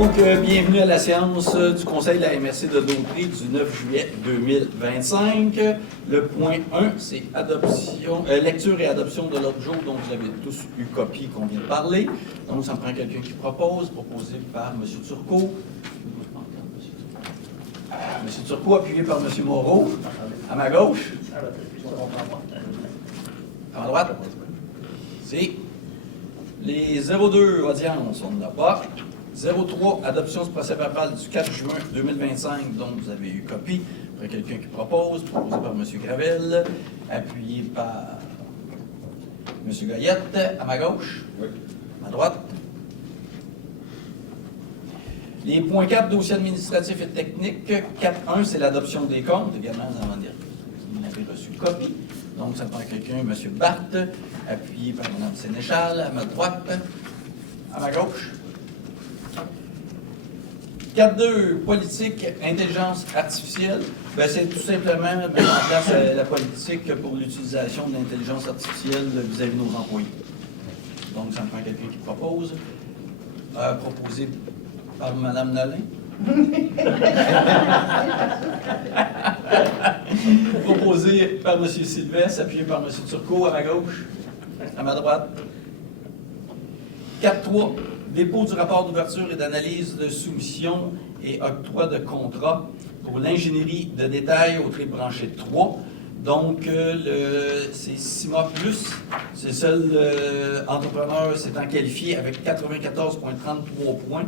Donc, bienvenue à la séance du Conseil de la MRC de Daupré du 9 juillet 2025. Le point 1, c'est lecture et adoption de l'ordre du jour dont vous avez tous eu copie qu'on vient de parler. Donc, ça me prend quelqu'un qui proposé par M. Turcot. M. Turcot, appuyé par M. Moreau. À ma gauche. À ma droite. C'est les 02 audiences, on n'en a pas. 03, adoption du procès-verbal du 4 juin 2025, dont vous avez eu copie. Après, quelqu'un qui proposé par M. Gravel, appuyé par M. Goyette, à ma gauche, oui. À ma droite. Les points 4, dossier administratif et technique. 4.1, c'est l'adoption des comptes. Également, vous en avez reçu copie. Donc, ça prend quelqu'un, M. Barthes, appuyé par Mme Sénéchal, à ma droite, à ma gauche. 4.2, politique, intelligence artificielle. Ben, c'est tout simplement mettre en place la politique pour l'utilisation de l'intelligence artificielle vis-à-vis de nos employés. Donc, ça me prend quelqu'un qui propose. Proposé par Mme Nolin. Proposé par M. Sylvestre, appuyé par M. Turcot, à ma gauche, à ma droite. 4.3, dépôt du rapport d'ouverture et d'analyse de soumission et octroi de contrat pour l'ingénierie de détail au trip branché 3. Donc, c'est 6 mois plus. C'est le seul entrepreneur s'étant qualifié avec 94,33 points.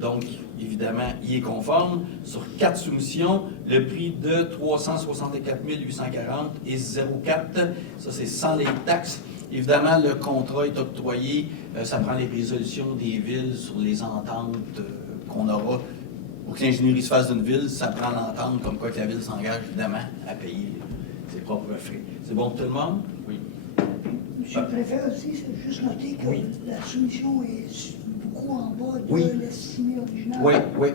Donc, évidemment, il est conforme. Sur 4 soumissions, le prix de 364 840 et 0,4. Ça, c'est sans les taxes. Évidemment, le contrat est octroyé. Ça prend les résolutions des villes sur les ententes qu'on aura. Pour que l'ingénierie se fasse d'une ville, ça prend l'entente comme quoi que la ville s'engage, évidemment, à payer ses propres frais. C'est bon pour tout le monde? Oui. Monsieur le préfet aussi, c'est juste noter que oui, la soumission est beaucoup en bas de oui, l'estimé original. Oui.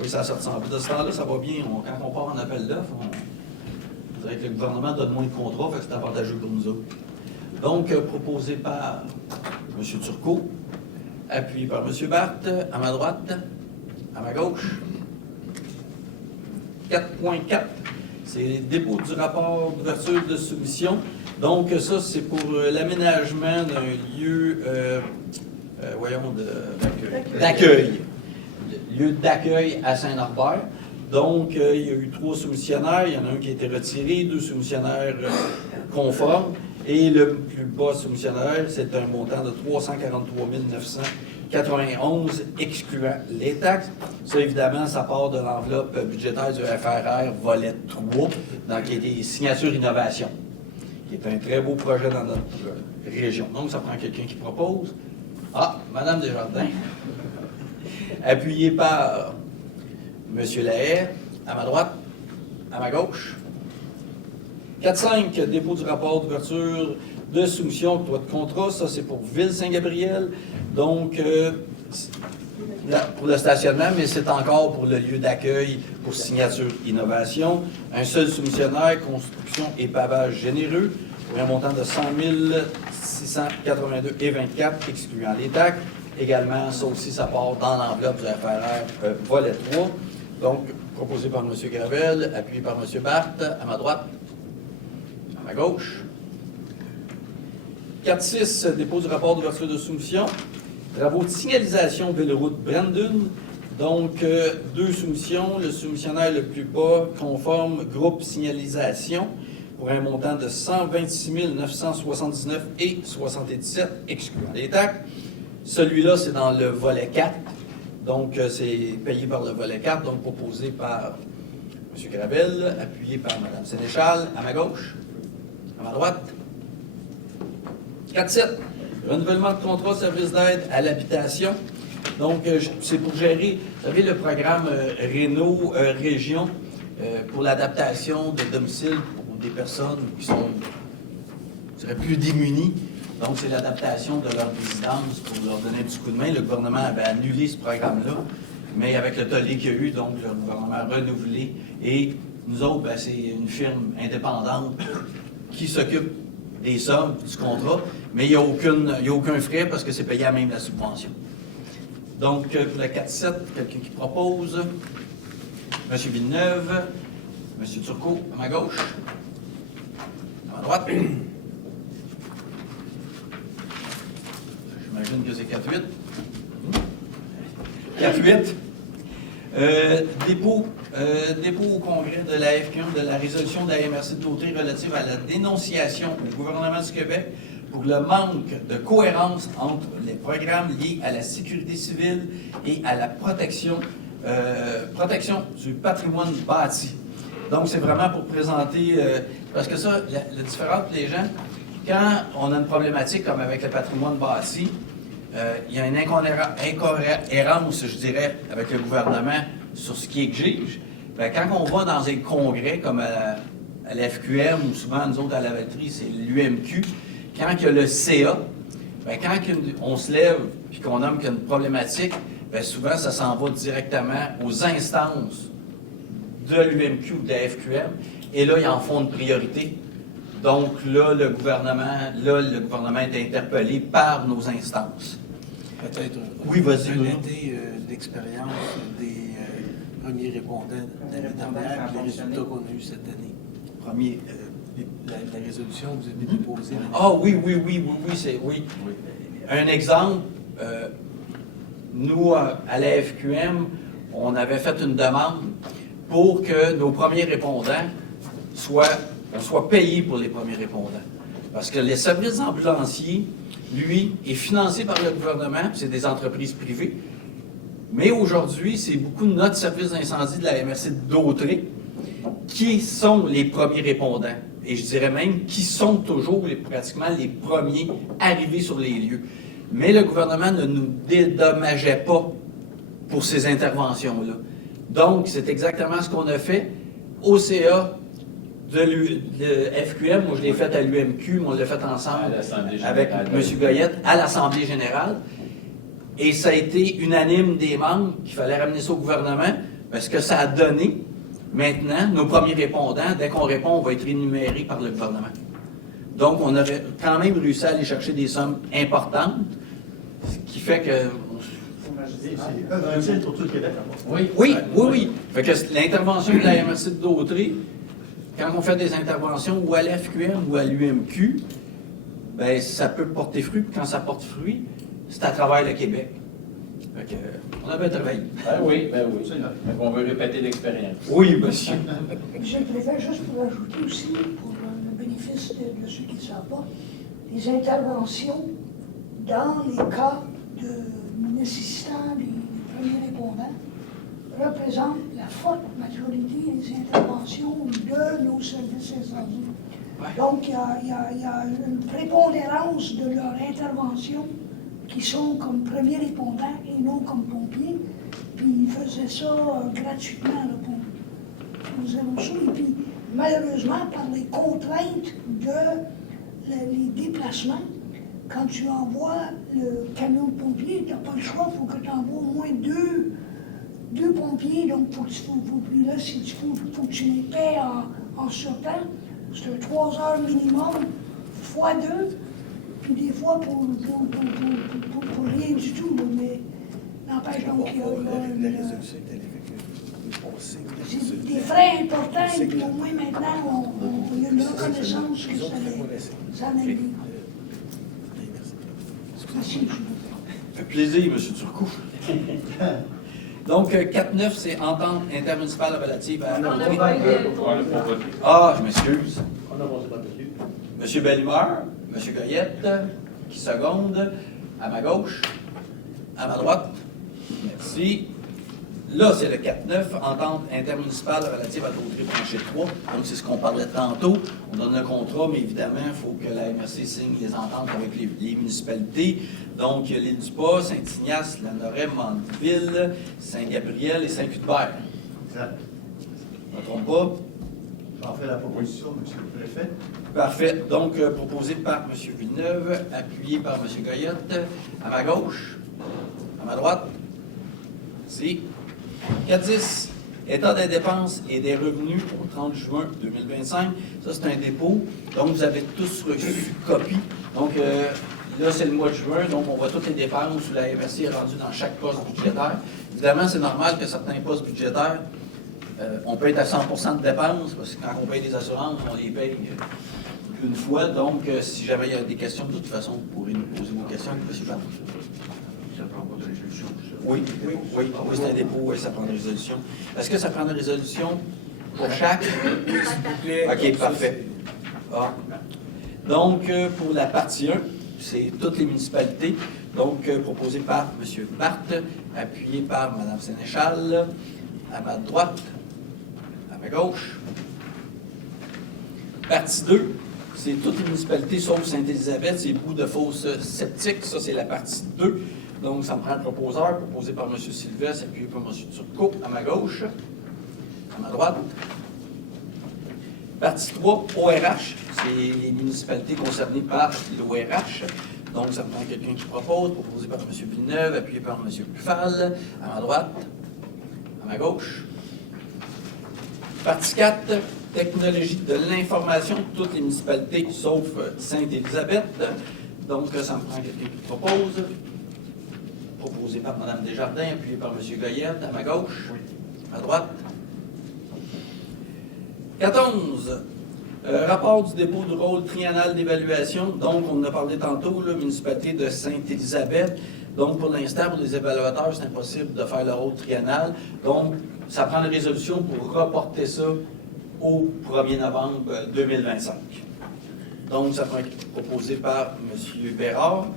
Oui, ça sort en bas. De ce temps-là, ça va bien. Quand on part en appel d'offres, on dirait que le gouvernement donne moins de contrats, fait que c'est avantageux pour nous autres. Donc, proposé par M. Turcot, appuyé par M. Barthes, à ma droite, à ma gauche. 4.4, c'est le dépôt du rapport d'ouverture de soumission. Donc, ça, c'est pour l'aménagement d'un lieu, d'accueil. Lieu d'accueil à Saint-Norbert. Donc, il y a eu 3 soumissionnaires. Il y en a un qui a été retiré, 2 soumissionnaires conformes. Et le plus bas soumissionnaire, c'est un montant de 343 991, excluant les taxes. Ça, évidemment, ça part de l'enveloppe budgétaire du FRR, volet 3, qui est des signatures innovation, qui est un très beau projet dans notre région. Donc, ça prend quelqu'un qui propose. Ah, Mme Desjardins, appuyée par M. Lahaye, à ma droite, à ma gauche. 4.5, dépôt du rapport d'ouverture de soumission de contrat. Ça, c'est pour Ville-Saint-Gabriel. Donc, pour le stationnement, mais c'est encore pour le lieu d'accueil pour signature innovation. Un seul soumissionnaire, construction et pavage généreux, pour un montant de 100 682 et 24, excluant les taxes. Également, ça aussi, ça part dans l'enveloppe du FRR volet 3. Donc, proposé par M. Gravel, appuyé par M. Barthes, à ma droite. À gauche. 4.6, dépôt du rapport d'ouverture de soumission. Travaux de signalisation Ville-Route Brandon. Donc, 2 soumissions. Le soumissionnaire le plus bas, conforme, groupe signalisation, pour un montant de 126 979 et 77, excluant les taxes. Celui-là, c'est dans le volet 4. Donc, c'est payé par le volet 4, donc proposé par M. Gravel, appuyé par Mme Sénéchal, à ma gauche. À ma droite. 4.7, renouvellement de contrat de service d'aide à l'habitation. Donc, c'est pour gérer, vous savez, le programme Réno Région pour l'adaptation de domicile pour des personnes qui seraient plus démunies. Donc, c'est l'adaptation de leur résidence pour leur donner un petit coup de main. Le gouvernement avait annulé ce programme-là, mais avec le tollé qu'il y a eu, donc le gouvernement a renouvelé. Et nous autres, ben, c'est une firme indépendante qui s'occupe des sommes du contrat, mais il n'y a aucun frais parce que c'est payé à même la subvention. Donc, pour le 4-7, quelqu'un qui propose? M. Villeneuve, M. Turcot, à ma gauche, à ma droite. J'imagine que c'est 4-8. 4-8. Dépôt au Congrès de la FQM de la résolution de la MRC de Dautrey relative à la dénonciation au gouvernement du Québec pour le manque de cohérence entre les programmes liés à la sécurité civile et à la protection du patrimoine bâti. Donc, c'est vraiment pour présenter, parce que ça, la différence pour les gens, quand on a une problématique comme avec le patrimoine bâti, il y a une incohérence, je dirais, avec le gouvernement sur ce qui exige. Bien, quand on va dans un congrès comme à la FQM, ou souvent nous autres à la Lavaltrie, c'est l'UMQ, quand il y a le CA, bien, quand on se lève et qu'on nomme qu'il y a une problématique, bien, souvent ça s'en va directement aux instances de l'UMQ ou de la FQM, et là, ils en font une priorité. Donc là, le gouvernement est interpellé par nos instances. Peut-être oui, vas-y, relater l'expérience des premiers répondants de l'année dernière et les résultats qu'on a eus cette année. Premier. La résolution que vous avez déposée. Ah oui. Un exemple, nous, à la FQM, on avait fait une demande pour que nos premiers répondants on soit payés pour les premiers répondants. Parce que les services ambulanciers, lui, est financé par le gouvernement, c'est des entreprises privées. Mais aujourd'hui, c'est beaucoup de notre service d'incendie de la MRC de Dautrey qui sont les premiers répondants. Et je dirais même qui sont toujours pratiquement les premiers arrivés sur les lieux. Mais le gouvernement ne nous dédommageait pas pour ces interventions-là. Donc, c'est exactement ce qu'on a fait. OCA de FQM, moi je l'ai fait à l'UMQ, mais on l'a fait ensemble avec M. Goyette à l'Assemblée générale. Et ça a été unanime des membres qu'il fallait ramener ça au gouvernement, parce que ça a donné, maintenant, nos premiers répondants, dès qu'on répond, on va être rémunéré par le gouvernement. Donc, on aurait quand même réussi à aller chercher des sommes importantes, ce qui fait que... C'est utile pour tout le Québec. Oui. Fait que l'intervention de la MRC de Dautrey, quand on fait des interventions ou à l'FQM ou à l'UMQ, ben ça peut porter fruit. Puis quand ça porte fruit, c'est à travers le Québec. Fait que, on a bien travaillé. Ben oui. On veut répéter l'expérience. Oui, monsieur. Je préfère juste pour ajouter aussi, pour le bénéfice de ceux qui ne savent pas, les interventions dans les cas nécessitant des premiers répondants représentent la forte majorité des interventions de nos services incendies. Ouais. Donc, il y a une prépondérance de leur intervention qui sont comme premiers répondants et non comme pompiers. Puis ils faisaient ça gratuitement là, pour zéro sous. Et puis, malheureusement, par les contraintes les déplacements, quand tu envoies le camion de pompiers, tu n'as pas le choix, il faut que tu envoies au moins deux pompiers. Donc, faut que tu les paies en surtemps. C'est 3 heures minimum, fois 2. Puis des fois, pour rien du tout. Mais n'empêche, donc, il y a c'est des frais importants. Et puis au moins maintenant, on a une reconnaissance que ça allait. Merci, Ça fait plaisir, M. Turcot. Donc, 4-9, c'est entente intermunicipale relative à... Ah, je m'excuse. M. Bellemare, M. Goyette, qui seconde, à ma gauche, à ma droite. Merci. Là, c'est le 4-9, entente intermunicipale relative à Dautrey-Blanchet 3. Donc, c'est ce qu'on parlait tantôt. On donne le contrat, mais évidemment, il faut que la MRC signe les ententes avec les municipalités. Donc, il y a l'île du Pas, Saint-Ignace, Lanoret, Mandeville, Saint-Gabriel et Saint-Cuthbert. Exact. Je ne me trompe pas. J'en fais la proposition, M. le Préfet. Parfait. Donc, proposé par M. Villeneuve, appuyé par M. Goyette. À ma gauche, à ma droite. Merci. 4-10, état des dépenses et des revenus au 30 juin 2025. Ça, c'est un dépôt. Donc, vous avez tous reçu copie. Donc, là, c'est le mois de juin, donc on voit toutes les dépenses où la MRC est rendue dans chaque poste budgétaire. Évidemment, c'est normal que certains postes budgétaires, on peut être à 100% de dépenses, parce que quand on paye les assurances, on les paye une fois. Donc, si jamais il y a des questions, de toute façon, vous pourrez nous poser vos questions, M. Barth. Ça prend pas de résolution. Oui, c'est un dépôt, oui, ça prend une résolution. Est-ce que ça prend une résolution pour chaque? S'il vous plaît. OK, parfait. Ah. Donc, pour la partie 1, c'est toutes les municipalités. Donc, proposé par M. Barth, appuyé par Mme Sénéchal, à ma droite, à ma gauche. Partie 2, c'est toutes les municipalités sauf Sainte-Élisabeth, c'est bout de fosse septique. Ça, c'est la partie 2. Donc, ça me prend un proposeur, proposé par M. Sylvestre, appuyé par M. Turcot, à ma gauche, à ma droite. Partie 3, ORH, c'est les municipalités concernées par l'ORH. Donc, ça me prend quelqu'un qui propose, proposé par M. Villeneuve, appuyé par M. Buffal, à ma droite, à ma gauche. Partie 4, technologie de l'information, toutes les municipalités sauf Sainte-Élisabeth. Donc, ça me prend quelqu'un qui propose, proposé par Mme Desjardins, appuyé par M. Goyette, à ma gauche, à droite. 14. Rapport du dépôt du rôle triennal d'évaluation. Donc, on en a parlé tantôt, la municipalité de Sainte-Élisabeth. Donc, pour l'instant, pour les évaluateurs, c'est impossible de faire le rôle triennal. Donc, ça prend une résolution pour reporter ça au 1er novembre 2025. Donc, ça peut être proposé par M. Bérard,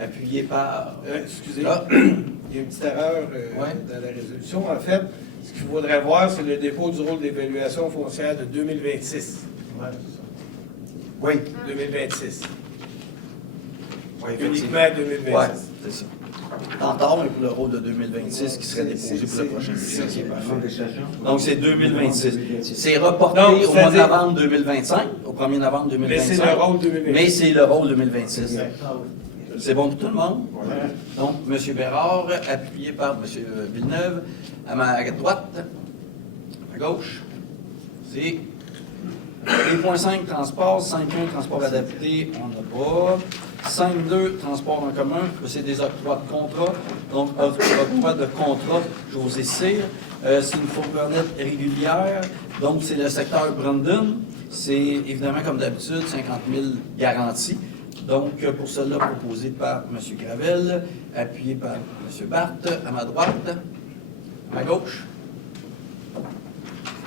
appuyé par... Excusez, Ah. il y a une petite erreur Ouais. dans la résolution. En fait, ce qu'il faudrait voir, c'est le dépôt du rôle d'évaluation foncière de 2026. Ouais, c'est ça. Oui. 2026. Oui, Uniquement 2026. Oui, c'est ça. Tantôt, mais pour le rôle de 2026 qui serait déposé pour le prochain budget. C'est parfait. Donc, c'est 2026. C'est reporté Donc, au mois de c'est-à-dire- novembre 2025, au 1er novembre 2025. Mais c'est le rôle 2026. Mais c'est le rôle 2026. Ah oui. C'est bon pour tout le monde? Voilà. Donc, M. Bérard, appuyé par M. Villeneuve, à ma droite, à ma gauche, c'est 3.5 transport, 5.1 transport adapté, on n'a pas. 5.2 transport en commun, c'est des octrois de contrat. Donc, octroi de contrat, José Cyr. C'est une fourgonnette régulière. Donc, c'est le secteur Brandon. C'est évidemment, comme d'habitude, 50 000 garanties. Donc, pour cela, proposé par M. Gravel, appuyé par M. Barth, à ma droite, à ma gauche.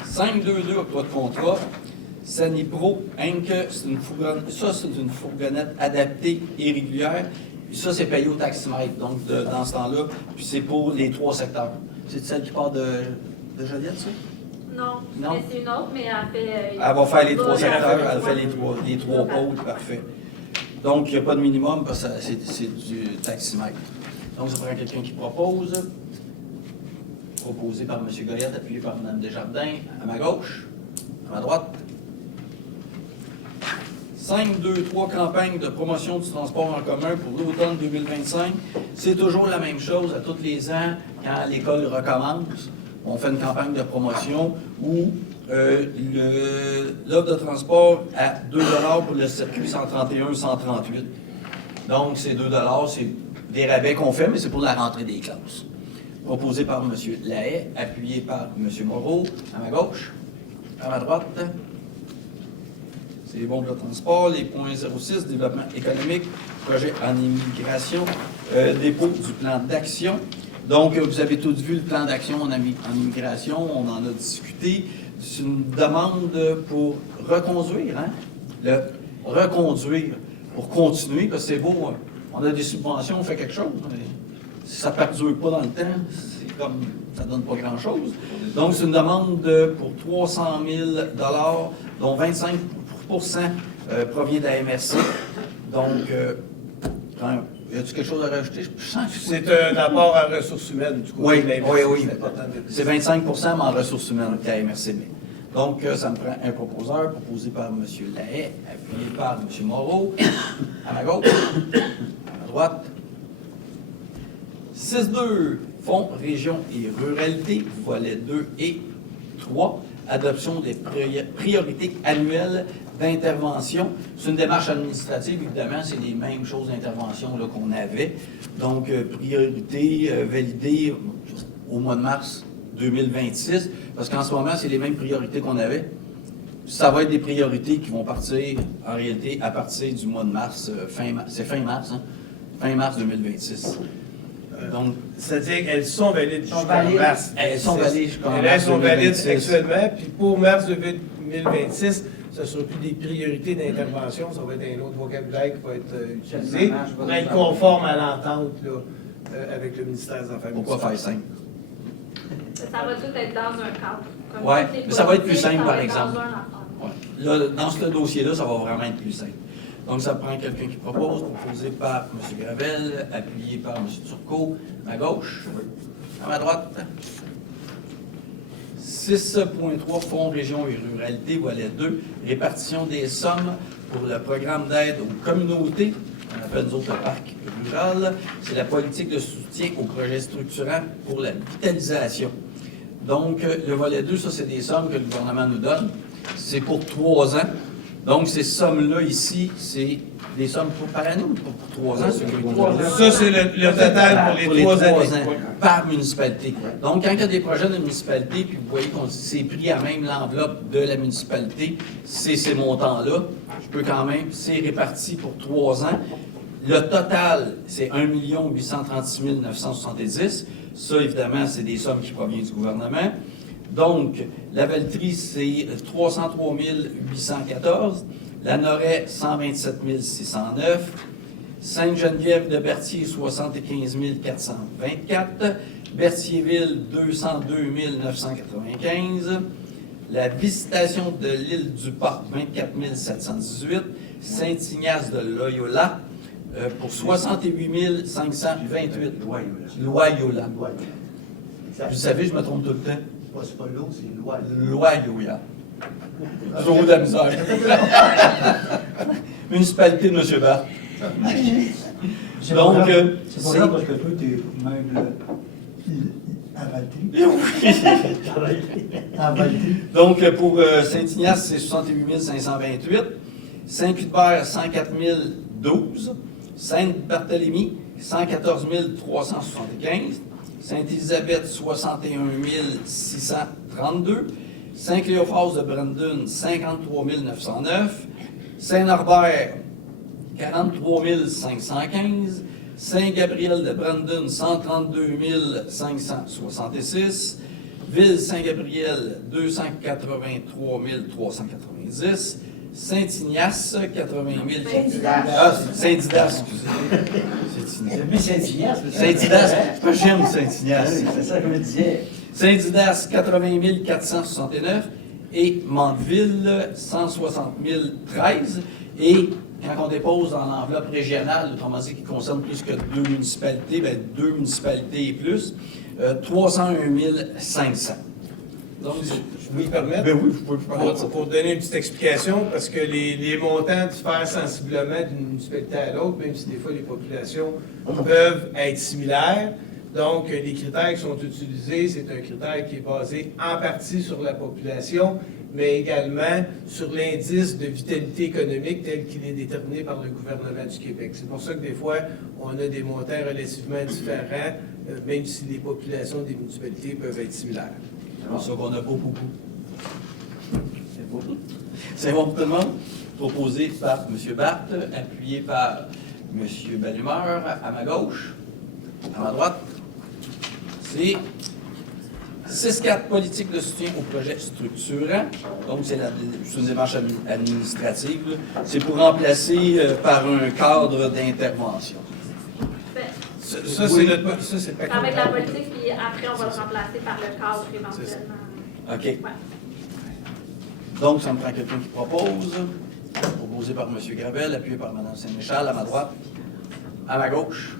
522, octroi de contrat. Sanipro, Inc., c'est une fourgonnette, ça, c'est une fourgonnette adaptée et régulière. Puis ça, c'est payé au taximètre, donc dans ce temps-là. Puis c'est pour les 3 secteurs. C'est celle qui part de Joliette, ça? Non, Non. mais c'est une autre, mais elle fait... Elle va faire les 3 Ouais. secteurs, elle fait les trois pôles, parfait. Donc, il n'y a pas de minimum parce que c'est du taximètre. Donc, ça prend quelqu'un qui propose. Proposé par M. Goyette, appuyé par Mme Desjardins, à ma gauche, à ma droite. 5, 2, 3 campagnes de promotion du transport en commun pour l'automne 2025. C'est toujours la même chose à tous les ans quand l'école recommence. On fait une campagne de promotion où l'offre de transport à 2 $ pour le circuit 131-138. Donc, c'est 2 $, c'est des rabais qu'on fait, mais c'est pour la rentrée des classes. Proposé par M. Lahaye, appuyé par M. Moreau, à ma gauche, à ma droite. C'est les bons de transport, les points 06, développement économique, projet en immigration, dépôt du plan d'action. Donc, vous avez tous vu le plan d'action en immigration, on en a discuté. C'est une demande pour reconduire, reconduire, pour continuer, parce que c'est beau, on a des subventions, on fait quelque chose, mais si ça ne perdure pas dans le temps, c'est comme, ça ne donne pas grand-chose. Donc, c'est une demande pour 300 000 $, dont 25 provient de la MRC. Donc, y a-t-il quelque chose à rajouter? Je sens que C'est un apport en ressources humaines, du coup. Oui, de la MRC, oui. c'est important de le C'est 25 mais en ressources humaines que la MRC met. Donc, ça me prend un proposeur, proposé par M. Lahaye, appuyé par M. Moreau, à ma gauche, à ma droite. 6.2, Fonds, région et ruralité, volets 2 et 3, adoption des priorités annuelles d'intervention. C'est une démarche administrative, évidemment, c'est les mêmes choses d'intervention là, qu'on avait. Donc, priorité validée au mois de mars 2026, parce qu'en ce moment, c'est les mêmes priorités qu'on avait. Ça va être des priorités qui vont partir, en réalité, à partir du mois de mars, c'est fin mars, hein? Fin mars 2026. Donc, C'est-à-dire qu'elles sont valides jusqu'en valides. mars. elles sont valides jusqu'en Elles mars sont valides 2026. actuellement, puis pour mars 2026, ce ne sera plus des priorités d'intervention, ça va être un autre vocabulaire qui va être utilisé pour être conforme à l'entente là, avec le ministère des Affaires Pourquoi faire simple? Ça va tout être dans un cadre. Comme Ouais, toutes les mais ça va être plus politiques, simple, ça par va être exemple. dans un ensemble. Ouais. Là, dans ce dossier-là, ça va vraiment être plus simple. Donc, ça prend quelqu'un qui propose, proposé par M. Gravel, appuyé par M. Turcot, à gauche, à ma droite. 6.3 Fonds Région et Ruralité, volet 2, répartition des sommes pour le programme d'aide aux communautés, on appelle nous autres le parc rural. C'est la politique de soutien aux projets structurants pour la vitalisation. Donc, le volet 2, ça, c'est des sommes que le gouvernement nous donne. C'est pour 3 ans. Donc, ces sommes-là ici, c'est des sommes par année ou pour 3 ans? Ça, c'est le total pour les 3 années. Par municipalité. Donc, quand il y a des projets de municipalité, puis vous voyez qu'on c'est pris à même l'enveloppe de la municipalité, c'est ces montants-là. Je peux quand même, c'est réparti pour 3 ans. Le total, c'est 1 836 970. Ça, évidemment, c'est des sommes qui proviennent du gouvernement. Donc, la Valtrie, c'est 303 814. La Noret, 127 609. Sainte-Geneviève de Berthier, 75 424. Berthierville, 202 995. La Visitation de l'île du Parc, 24 718. Saint-Ignace de Loyola, pour 68 528. Loyola. Vous savez, je me trompe tout le temps. C'est pas l'eau, c'est l'oie. Loyola. Toujours de la misère. Municipalité de M. Barth. C'est Donc, pas grave. c'est- C'est pas grave parce que toi, t'es même à Valtrie. À Valtrie. Donc, pour Saint-Ignace, c'est 68 528. Saint-Cuthbert, 104 012. Sainte-Barthélemy, 114 375. Sainte-Élisabeth, 61 632. Saint-Cléophas de Brandon, 53 909. Saint-Norbert, 43 515. Saint-Gabriel de Brandon, 132 566. Ville-Saint-Gabriel, 283 390. Saint-Ignace, 80 000. Ah, Saint-Didas, excusez. C'est Saint-Ignace. Saint-Didas, pas j'aime Saint-Ignace. C'est ça que je me disais. Saint-Didas, 80 469. Et Mandeville, 160 013. Et quand on dépose dans l'enveloppe régionale, autrement dit qui concerne plus que 2 municipalités, bien 2 municipalités et plus, 301 500. Donc, Je peux me permettre? Ben oui, je peux parler de ça. Pour donner une petite explication, parce que les montants diffèrent sensiblement d'une municipalité à l'autre, même si des fois les populations peuvent être similaires. Donc, les critères qui sont utilisés, c'est un critère qui est basé en partie sur la population, mais également sur l'indice de vitalité économique tel qu'il est déterminé par le gouvernement du Québec. C'est pour ça que des fois, on a des montants relativement différents, même si les populations des municipalités peuvent être similaires. C'est pour ça qu'on n'a pas beaucoup. C'est bon pour tout le monde? Proposé par M. Barth, appuyé par M. Ballumeur, à ma gauche, à ma droite. C'est 6.4 politique de soutien aux projets structurants. Donc, c'est une démarche administrative. Là. C'est pour remplacer par un cadre d'intervention. Ben, Ça, c'est le paquet. ça va être la politique, puis après, on va le remplacer par le cadre éventuellement. OK. Ouais. Donc, ça me prend quelqu'un qui propose. Proposé par M. Gravel, appuyé par Mme Saint-Michel, à ma droite. À ma gauche.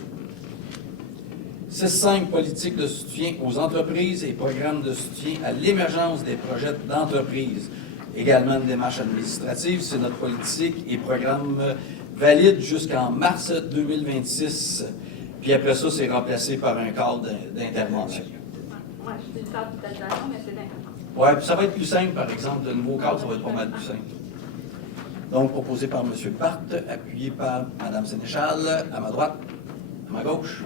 6.5 politique de soutien aux entreprises et programmes de soutien à l'émergence des projets d'entreprise. Également une démarche administrative, c'est notre politique et programme valide jusqu'en mars 2026. Puis après ça, c'est remplacé par un cadre d'intervention. Ouais, je dis le cadre d'utilisation, mais c'est d'intervention. Oui, puis ça va être plus simple, par exemple. Le nouveau cadre, ça va être pas mal plus simple. Donc, proposé par M. Barthes, appuyé par Mme Sénéchal, à ma droite, à ma gauche.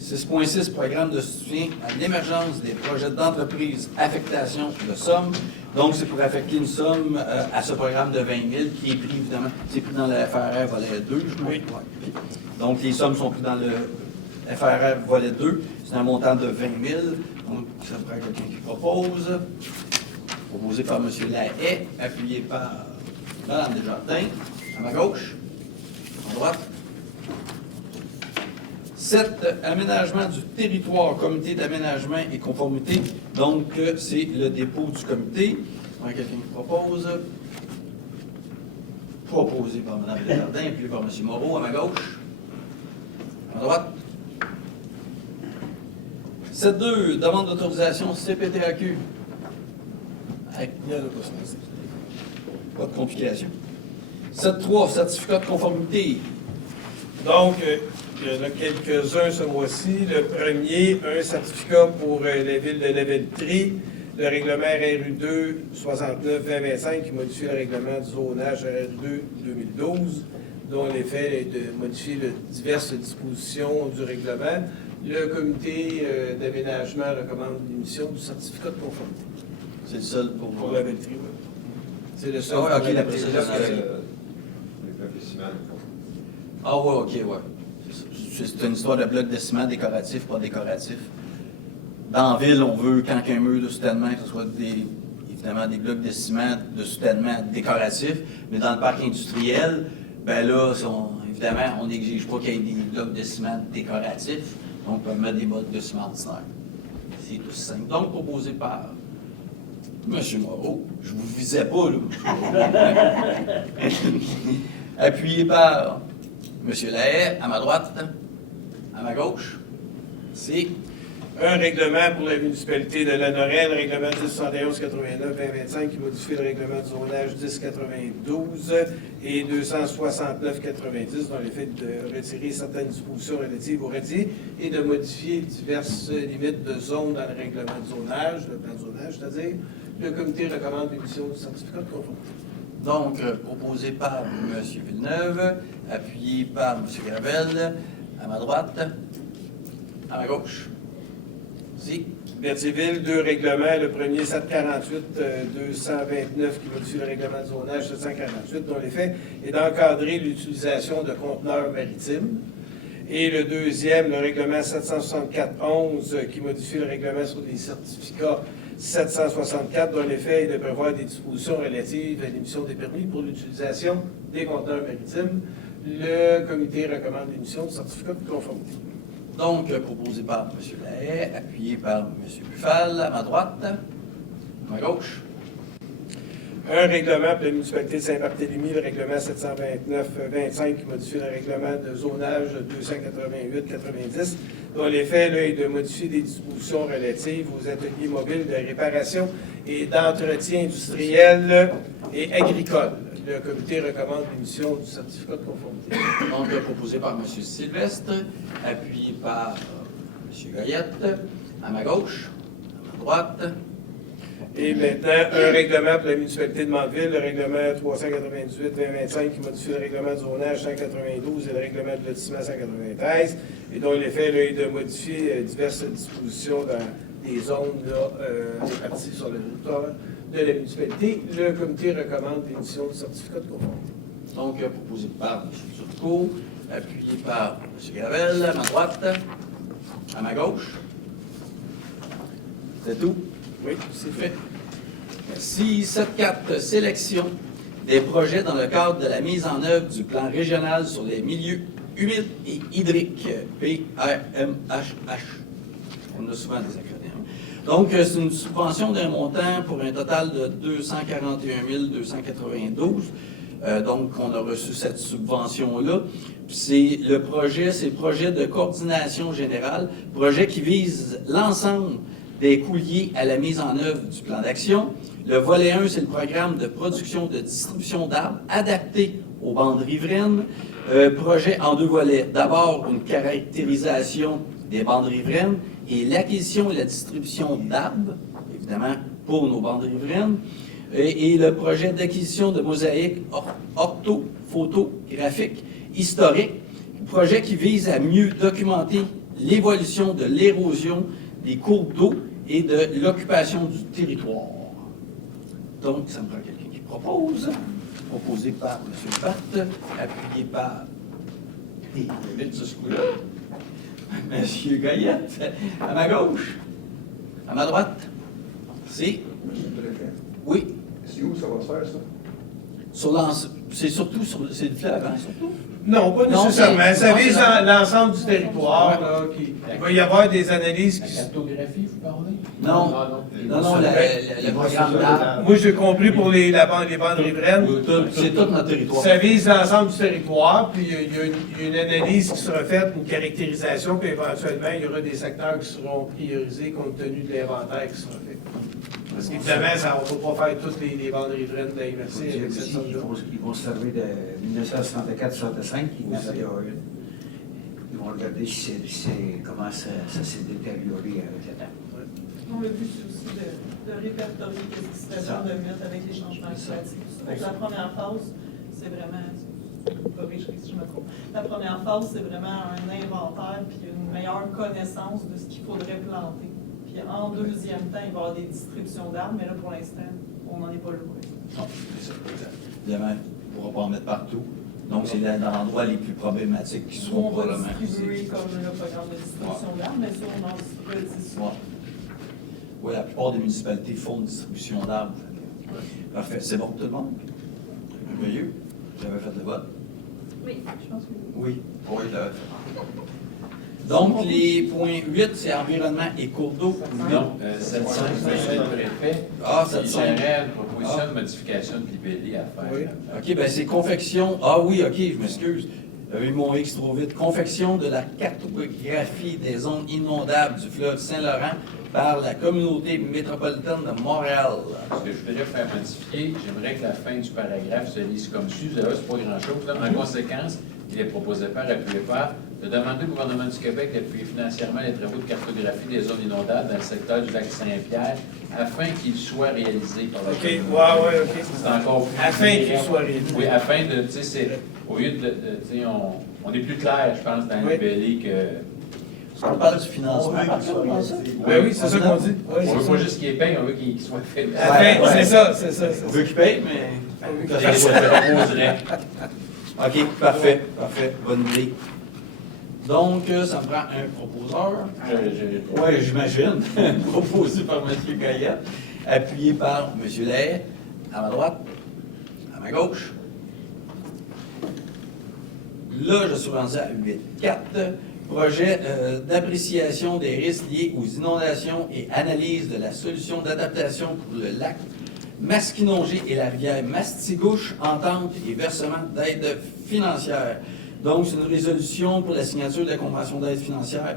6.6, programme de soutien à l'émergence des projets d'entreprise, affectation de sommes. Donc, c'est pour affecter une somme à ce programme de 20 000 qui est pris, évidemment, c'est pris dans le FRR volet 2, je crois. Oui. Ouais. Donc, les sommes sont prises dans le FRR volet 2. C'est un montant de 20 000. Donc, ça prend quelqu'un qui propose. Proposé par M. Lahaye, appuyé par Mme Desjardins, à ma gauche, à droite. 7, aménagement du territoire, comité d'aménagement et conformité. Donc, c'est le dépôt du comité. Il y a quelqu'un qui propose. Proposé par Mme Desjardins, appuyé par M. Moreau, à ma gauche, à ma droite. 7.2, demande d'autorisation CPTAQ. Pas de complication. 7.3, certificat de conformité. Donc, il y en a quelques-uns ce mois-ci. Le premier, un certificat pour les villes de Léveltrie, le règlement RU2 69-2025 qui modifie le règlement du zonage RU2 2012, dont l'effet est de modifier diverses dispositions du règlement. Le comité d'aménagement recommande l'émission du certificat de conformité. C'est le seul Pour Léveltrie, oui. C'est le seul. Ah ouais, ok, pour la Léveltrie. procédure. Ah ouais, ok, ouais. C'est une histoire de blocs de ciment décoratif, pas décoratif. Dans la ville, on veut, quand il y a un mur de soutènement, que ce soit évidemment des blocs de ciment de soutènement décoratifs, mais dans le parc industriel, ben là, évidemment, on n'exige pas qu'il y ait des blocs de ciment décoratifs, donc on peut mettre des blocs de ciment ordinaires. C'est tout simple. Donc, proposé par M. Moreau, je vous visais pas, là. Appuyé par M. Lahaye, à ma droite, à ma gauche, c'est Un règlement pour la municipalité de la Lorraine, règlement 1071-89-2025 qui modifie le règlement du zonage 1092 et 269-90 dans l'effet de retirer certaines dispositions relatives au radier et de modifier diverses limites de zone dans le règlement de zonage, le plan de zonage, c'est-à-dire le comité recommande l'émission du certificat de conformité. donc proposé par M. Villeneuve, appuyé par M. Gravel, à ma droite, à ma gauche. Si. Berthierville, deux règlements. Le premier, 748-229, qui modifie le règlement de zonage 748, dont l'effet est d'encadrer l'utilisation de conteneurs maritimes. Et le deuxième, le règlement 764-11, qui modifie le règlement sur les certificats 764, dont l'effet est de prévoir des dispositions relatives à l'émission des permis pour l'utilisation des conteneurs maritimes. Le comité recommande l'émission du certificat de conformité. Donc, proposé par M. Lahaye, appuyé par M. Buffal, à ma droite, à ma gauche. Un règlement pour la municipalité de Saint-Barthélemy, le règlement 729-25 qui modifie le règlement de zonage 288-90, dont l'effet là, est de modifier des dispositions relatives aux ateliers mobiles de réparation et d'entretien industriel et agricole. Le comité recommande l'émission du certificat de conformité. Donc, proposé par M. Sylvestre, appuyé par M. Goyette, à ma gauche, à ma droite. Et maintenant, un règlement pour la municipalité de Mandeville, le règlement 398-2025 qui modifie le règlement de zonage 192 et le règlement de lotissement 193, et dont l'effet là, est de modifier diverses dispositions dans des zones réparties sur le territoire de la municipalité. Le comité recommande l'émission du certificat de conformité. Donc, proposé par M. Turcot, appuyé par M. Gravel, à ma droite, à ma gauche. C'est tout? Oui, c'est fait. Merci. 7.4, sélection des projets dans le cadre de la mise en œuvre du plan régional sur les milieux humides et hydriques, PRMHH. On a souvent des acronymes. Donc, c'est une subvention d'un montant pour un total de 241 292. Donc, on a reçu cette subvention-là. C'est le projet de coordination générale, projet qui vise l'ensemble des coûts liés à la mise en œuvre du plan d'action. Le volet 1, c'est le programme de production de distribution d'arbres adapté aux bandes riveraines. Projet en deux volets. D'abord, une caractérisation des bandes riveraines et l'acquisition et la distribution d'arbres, évidemment, pour nos bandes riveraines. et le projet d'acquisition de mosaïques orthophotographiques historiques, projet qui vise à mieux documenter l'évolution de l'érosion des courbes d'eau et de l'occupation du territoire. Donc, ça me prend quelqu'un qui propose, proposé par M. Batte, appuyé par vite sur ce coup-là, M. Goyette, à ma gauche, à ma droite, c'est, oui, C'est où ça va se faire, ça? c'est surtout sur c'est le fleuve, hein, surtout. Non, pas Non, nécessairement. c'est- Ça non, vise c'est- l'ensemble du territoire. Là, il va y avoir des analyses La qui... cartographie, vous parlez? Non, non, le programme d'art. Moi, j'ai compris pour les bandes riveraines. C'est tout notre territoire. Ça vise l'ensemble du territoire, puis il y a une analyse qui sera faite, une caractérisation, puis éventuellement, il y aura des secteurs qui seront priorisés compte tenu de l'inventaire qui sera fait. Parce qu'évidemment, on ne peut pas faire toutes les bandes riveraines de la MRC avec cette Ils zone-là. vont se servir de 1964-65, ils vont ils vont regarder comment ça s'est détérioré avec le temps. Non, le but, c'est aussi de répertorier ce qui serait Ça. bon de mettre avec les changements Ça. climatiques. Donc, la première phase, c'est vraiment, corrige-moi si je me trompe, la première phase, c'est vraiment un inventaire puis une meilleure connaissance de ce qu'il faudrait planter. Puis en deuxième temps, il va y avoir des distributions d'arbres, mais là, pour l'instant, on n'en est pas là. Non, c'est ça. Évidemment, on ne pourra pas en mettre partout. Donc, c'est dans l'endroit les plus problématiques qui On seront va probablement. distribuer comme le programme de distribution d'arbres, mais ça, on en rediscute. Ouais. Oui, la plupart des municipalités font une distribution d'arbres. Parfait. C'est bon, tout le monde? Merveilleux. J'avais fait le vote. Oui, je pense que oui. Oui. Oui, je l'avais fait. Donc, les points 8, c'est environnement et cours d'eau. Non, 7.5, c'est le préfet. Ah, Il 7.5. gérait une proposition de modification de l'IBD à faire. Oui. OK, bien, c'est confection. Ah oui, OK, je m'excuse. J'avais eu mon X trop vite. Confection de la cartographie des zones inondables du fleuve Saint-Laurent par la communauté métropolitaine de Montréal. Ce que je voudrais faire modifier, j'aimerais que la fin du paragraphe se lise comme suit. Vous savez, c'est pas grand-chose. Là. En conséquence, il est proposé par, appuyé par, de demander au gouvernement du Québec d'appuyer financièrement les travaux de cartographie des zones inondables dans le secteur du lac Saint-Pierre afin qu'ils soient réalisés par la OK, communauté. ouais, OK. C'est encore plus Afin qu'il direct. soit réalisé. Oui, afin de, tu sais, au lieu de tu sais, on est plus clair, je pense, dans Oui. le BLI que... On parle du financement. Ben oui, c'est ça qu'on dit. On veut pas juste qu'il paye, on veut qu'il soit fait. Afin, Ouais. c'est ça, c'est ça. On veut qu'il paye, mais... Je proposerais. OK, parfait, parfait. Bonne idée. Donc, ça me prend un proposeur. Oui, j'imagine. Proposé par M. Gaillette, appuyé par M. Lahaye, à ma droite, à ma gauche. Là, je suis rendu à 8.4. Projet d'appréciation des risques liés aux inondations et analyse de la solution d'adaptation pour le lac Masquinongé et la rivière Mastigouche, entente et versement d'aide financière. Donc, c'est une résolution pour la signature de la convention d'aide financière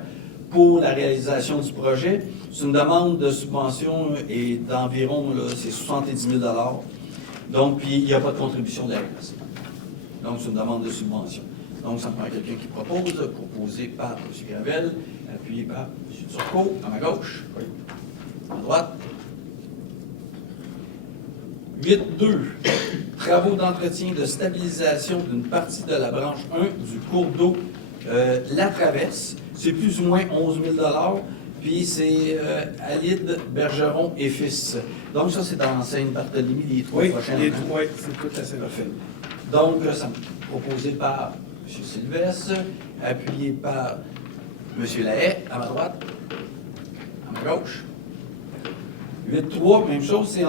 pour la réalisation du projet. C'est une demande de subvention et d'environ, là, c'est 70 000 $. Donc, puis il n'y a pas de contribution de la RSC. Donc, c'est une demande de subvention. Donc, ça me prend quelqu'un qui propose, proposé par M. Gravel, appuyé par M. Turcot, à ma gauche, à ma droite. 8.2. Travaux d'entretien de stabilisation d'une partie de la branche 1 du cours d'eau La Traverse. C'est plus ou moins 11 000 $. Puis c'est Alide Bergeron et Fils. Donc, ça, c'est dans Sainte-Barthélemy, les trois Oui, prochaines. les hein? trois, c'est tout à fait Parfait. Donc, ça me proposé par M. Sylvestre, appuyé par M. Lahaye, à ma droite, à ma gauche. 8.3, même chose, c'est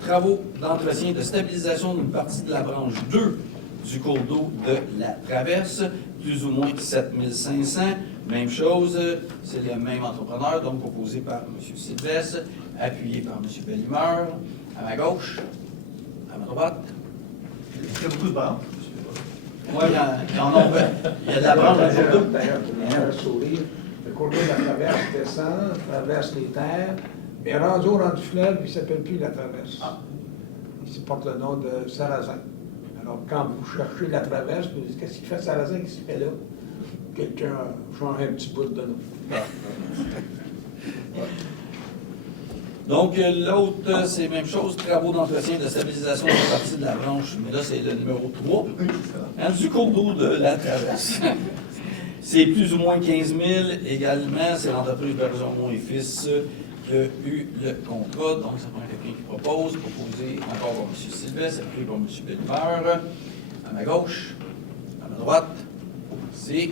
travaux d'entretien de stabilisation d'une partie de la branche 2 du cours d'eau de la Traverse, plus ou moins 7 500. Même chose, c'est le même entrepreneur, donc proposé par M. Sylvestre, appuyé par M. Bellimeur, à ma gauche, à ma droite. Il y a beaucoup de branches. Oui, il y en a de la branche dans le cours d'eau. D'ailleurs, pour me faire sourire, le cours d'eau de la Traverse descend, traverse les terres, mais rendu au rang du fleuve, il ne s'appelle plus la Traverse. Il porte le nom de Sarrazin. Alors, quand vous cherchez la Traverse, vous dites qu'est-ce qu'il fait Sarrazin, qu'est-ce qu'il fait là? Quelqu'un a changé un petit bout de nom. Donc, l'autre, c'est la même chose, travaux d'entretien de stabilisation de partie de la branche, mais là, c'est le numéro 3, hein, du cours d'eau de la traverse. C'est plus ou moins 15 000 également, c'est l'entreprise Bergeron et Fils qui a eu le contrat, donc ça prend quelqu'un qui propose, proposé encore par M. Sylvestre, appuyé par M. Bellemare. À ma gauche, à ma droite, c'est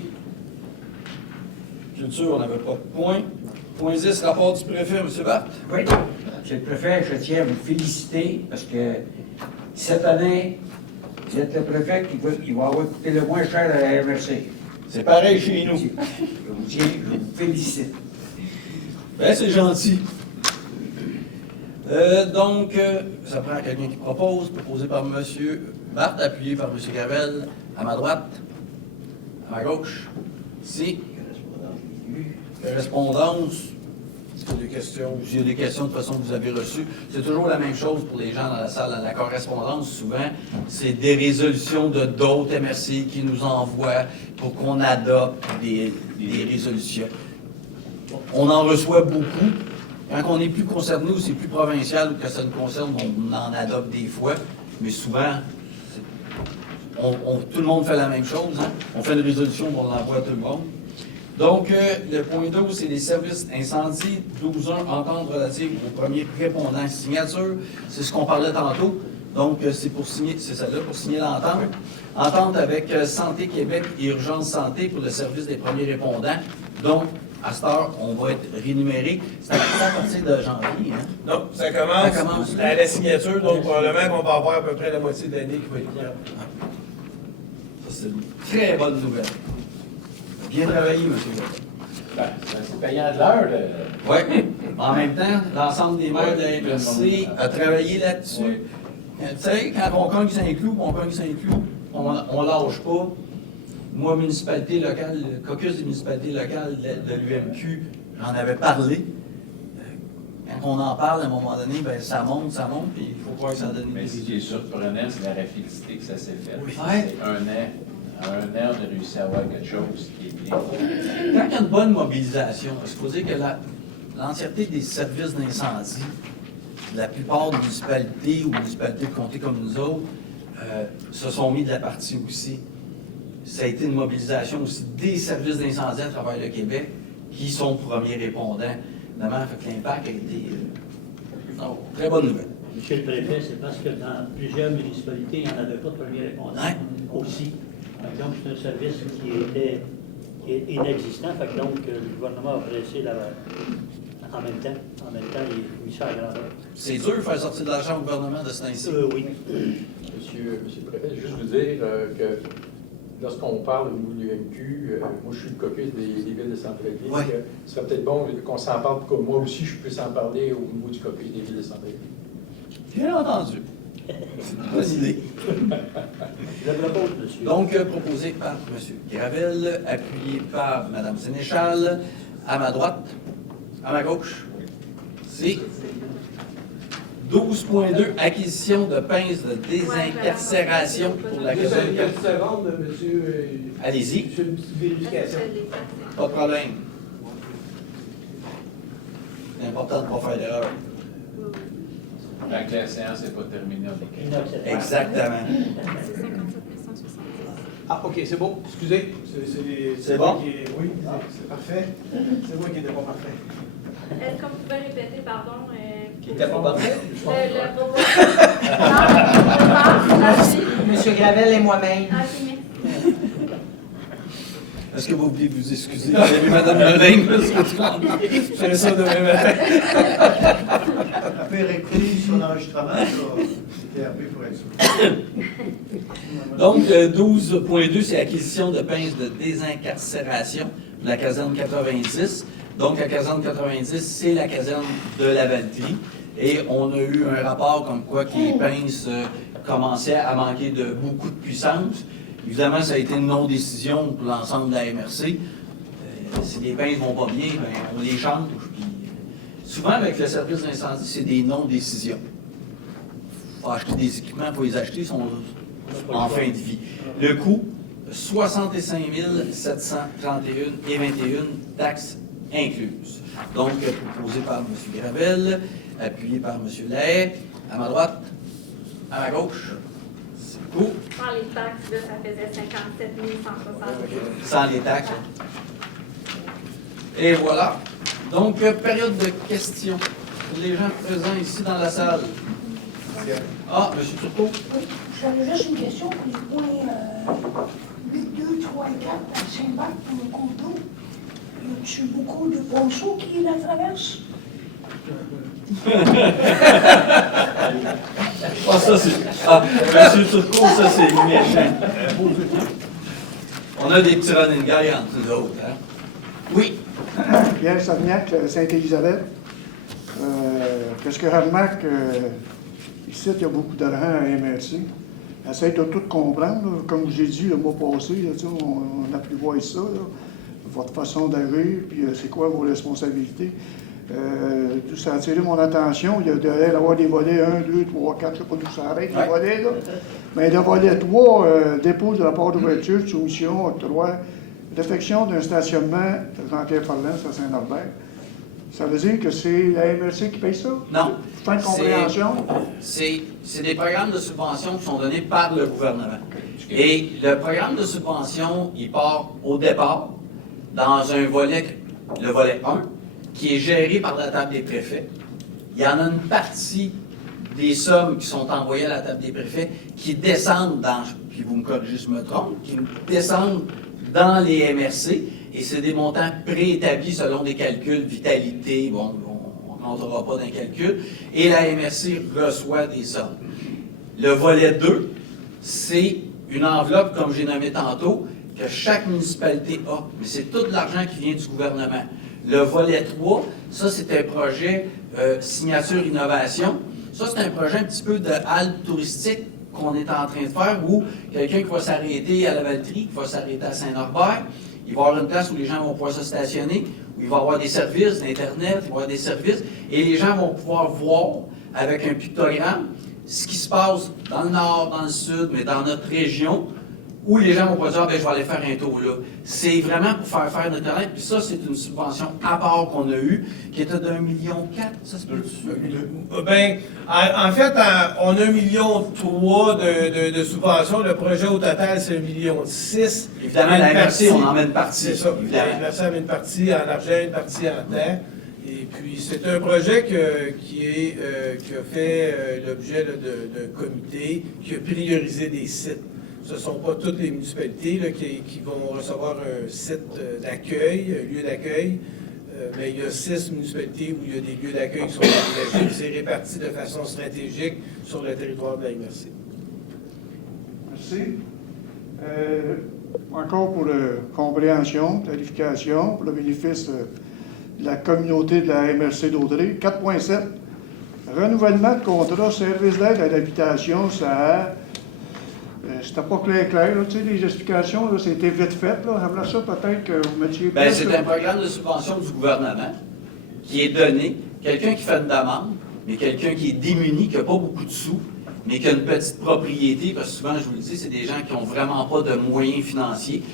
culture, on n'avait pas de point. Point 10, rapport du préfet, M. Barthes. Oui, Monsieur le préfet, je tiens à vous féliciter parce que cette année, vous êtes le préfet qui va avoir coûté le moins cher à la MRC. C'est pareil chez nous. Je vous félicite. Ben, c'est gentil. Donc, ça prend quelqu'un qui propose, proposé par M. Barthes, appuyé par M. Gravel, à ma droite, à ma gauche. C'est correspondance. C'est des questions. S'il y a des questions, de toute façon, que vous avez reçues. C'est toujours la même chose pour les gens dans la salle. La correspondance, souvent, c'est des résolutions de d'autres MRC qui nous envoient pour qu'on adopte des résolutions. On en reçoit beaucoup. Quand on est plus concerné ou c'est plus provincial ou que ça nous concerne, on en adopte des fois. Mais souvent, tout le monde fait la même chose. Hein? On fait une résolution, on l'envoie à tout le monde. Donc, le point 12, c'est les services incendie. 12.1, entente relative au premier répondant signature. C'est ce qu'on parlait tantôt. Donc, c'est pour signer, c'est celle-là, pour signer l'entente. Entente avec Santé Québec et Urgence Santé pour le service des premiers répondants. Donc, à cette heure, on va être rémunéré. C'est à partir de janvier. Hein? Non, ça commence à la signature, donc probablement qu'on va avoir à peu près la moitié de l'année qui va être là. Ça, c'est une très bonne nouvelle. Bien travaillé, M. Ben, c'est payant de l'heure. Oui. En même temps, l'ensemble des maires de la MRC a travaillé là-dessus. Tu sais, quand on cogne Saint-Cloud, on lâche pas. Moi, municipalité locale, le caucus des municipalités locales de l'UMQ, j'en avais parlé. Quand on en parle, à un moment donné, ben, ça monte, puis il faut croire que ça donne Mais des ce qui est surprenant, c'est la rapidité que ça s'est fait. Oui. C'est un an. En un an, on a réussi à avoir quelque chose qui est bien. Quand il y a une bonne mobilisation, parce qu'il faut dire que l'entièreté des services d'incendie, la plupart des municipalités ou municipalités de comté comme nous autres, se sont mis de la partie aussi. Ça a été une mobilisation aussi des services d'incendie à travers le Québec qui sont premiers répondants. Évidemment, fait que l'impact a été très bonne nouvelle. Monsieur le préfet, c'est parce que dans plusieurs municipalités, il n'y en avait pas de premier répondant aussi. Donc, c'est un service qui est inexistant. Fait que donc, le gouvernement a pressé en même temps, il a mis ça à grandeur. C'est dur de faire sortir de l'argent au gouvernement de ce temps-ci. Oui. Monsieur le préfet, juste vous dire que lorsqu'on parle au niveau de l'UMQ, moi je suis le caucus des villes de centre-ville. Oui. Ce serait peut-être bon qu'on s'en parle pour que moi aussi je puisse en parler au niveau du caucus des villes de centre-ville. Bien entendu. C'est une bonne idée. Je le propose, monsieur. Donc, proposé par M. Gravel, appuyé par Mme Sénéchal, à ma droite, à ma gauche, c'est 12.2, acquisition de pinces de désincarcération pour la Juste caserne. quelques secondes, monsieur. Allez-y. Monsieur, une petite vérification. Pas de problème. C'est important de ne pas faire d'erreur. Tant que la séance n'est pas terminée, on est correct. Exactement. C'est 57 170. Ah, OK, c'est bon. Excusez. C'est bon? Oui, c'est parfait. C'est moi qui n'étais pas parfait. Est-ce qu'on pouvait répéter, pardon? Qui n'était pas parfait? Le propos. Monsieur Gravel et moi-même. Ah, ok, merci. Est-ce que vous voulez vous excuser? Vous avez vu Mme Lorraine, parce que je ferai ça demain matin. Faire écrit sur l'enregistrement, c'était appris pour être sûr. Donc, 12.2, c'est acquisition de pinces de désincarcération de la caserne 90. Donc, la caserne 90, c'est la caserne de la Valtrie. Et on a eu un rapport comme quoi que les pinces commençaient à manquer de beaucoup de puissance. Évidemment, ça a été une non-décision pour l'ensemble de la MRC. Si les pinces vont pas bien, ben, on les change. Puis, souvent, avec le service d'incendie, c'est des non-décisions. Il faut acheter des équipements, il faut les acheter, ils sont en fin de vie. Le coût, 65 731 et 21 taxes incluses. Donc, proposé par M. Gravel, appuyé par M. Lahaye. À ma droite, à ma gauche. C'est tout. Sans les taxes, là, ça faisait 57 160. Sans les taxes. Et voilà. Donc, période de questions pour les gens présents ici dans la salle. Ah, M. Turcot. Oui, j'avais juste une question pour les points 8, 2, 3 et 4 à Saint-Marc pour le condo. Y a-tu beaucoup de ponceaux qui la traversent? Ah, ça, c'est. Ah, M. Turcot, ça, c'est méchant. On a des petits running guys entre nous autres, hein? Oui. Pierre Savignac, Sainte-Élisabeth. Qu'est-ce que je remarque, ici, il y a beaucoup d'argent à MRC. Essaye de tout comprendre. Là. Comme j'ai dit le mois passé, là, on a pu voir ça, là. Votre façon d'agir, puis c'est quoi vos responsabilités. Ça a attiré mon attention. Il y a d'avoir des volets 1, 2, 3, 4, je ne sais pas d'où ça arrête, les volets. Là. Mais le volet 3, dépôt de rapport d'ouverture, soumission, octroi, réfection d'un stationnement, Jean-Pierre Parlant, à Saint-Norbert. Ça veut dire que c'est la MRC qui paye ça? Non. Fin de compréhension? C'est des programmes de subvention qui sont donnés par le gouvernement. Et le programme de subvention, il part au départ dans un volet, le volet 1, qui est géré par la table des préfets. Il y en a une partie des sommes qui sont envoyées à la table des préfets qui descendent dans, puis vous me corrigez si je me trompe, qui descendent dans les MRC, et c'est des montants préétablis selon des calculs vitalité, bon, on ne rentrera pas dans les calculs, et la MRC reçoit des sommes. Le volet 2, c'est une enveloppe, comme j'ai nommé tantôt, que chaque municipalité a, mais c'est tout l'argent qui vient du gouvernement. Le volet 3, ça c'est un projet signature innovation. Ça c'est un projet un petit peu de halte touristique qu'on est en train de faire, où quelqu'un qui va s'arrêter à la Valtrie, qui va s'arrêter à Saint-Norbert, il va y avoir une place où les gens vont pouvoir se stationner, où il va y avoir des services d'Internet, il va y avoir des services, et les gens vont pouvoir voir avec un pictogramme ce qui se passe dans le nord, dans le sud, mais dans notre région, où les gens vont pas dire, ah, ben, je vais aller faire un tour là. C'est vraiment pour faire notre connaître. Puis ça, c'est une subvention à part qu'on a eue, qui était d'1,4 million, ça se peut-tu? Ben, en fait, on a 1,3 million de subventions. Le projet au total, c'est 1,6 million. Évidemment, la MRC, on en met une partie. C'est ça. La MRC en met une partie en argent, une partie en terre. Et puis, c'est un projet qui a fait l'objet d'un comité qui a priorisé des sites. Ce ne sont pas toutes les municipalités là, qui vont recevoir un site d'accueil, un lieu d'accueil, mais il y a 6 municipalités où il y a des lieux d'accueil qui sont aménagés, c'est réparti de façon stratégique sur le territoire de la MRC. Merci. Encore pour la compréhension, clarification, pour le bénéfice de la communauté de la MRC d'Audrey. 4.7. Renouvellement de contrat, service d'aide à l'habitation, ça a... C'était pas clair, là, tu sais, les explications, là, c'était vite fait, là. Après ça, peut-être que vous mettiez... Bien, c'est un programme de subvention du gouvernement qui est donné. Quelqu'un qui fait une demande, mais quelqu'un qui est démuni, qui n'a pas beaucoup de sous, mais qui a une petite propriété, parce que souvent, je vous le dis, c'est des gens qui n'ont vraiment pas de moyens financiers.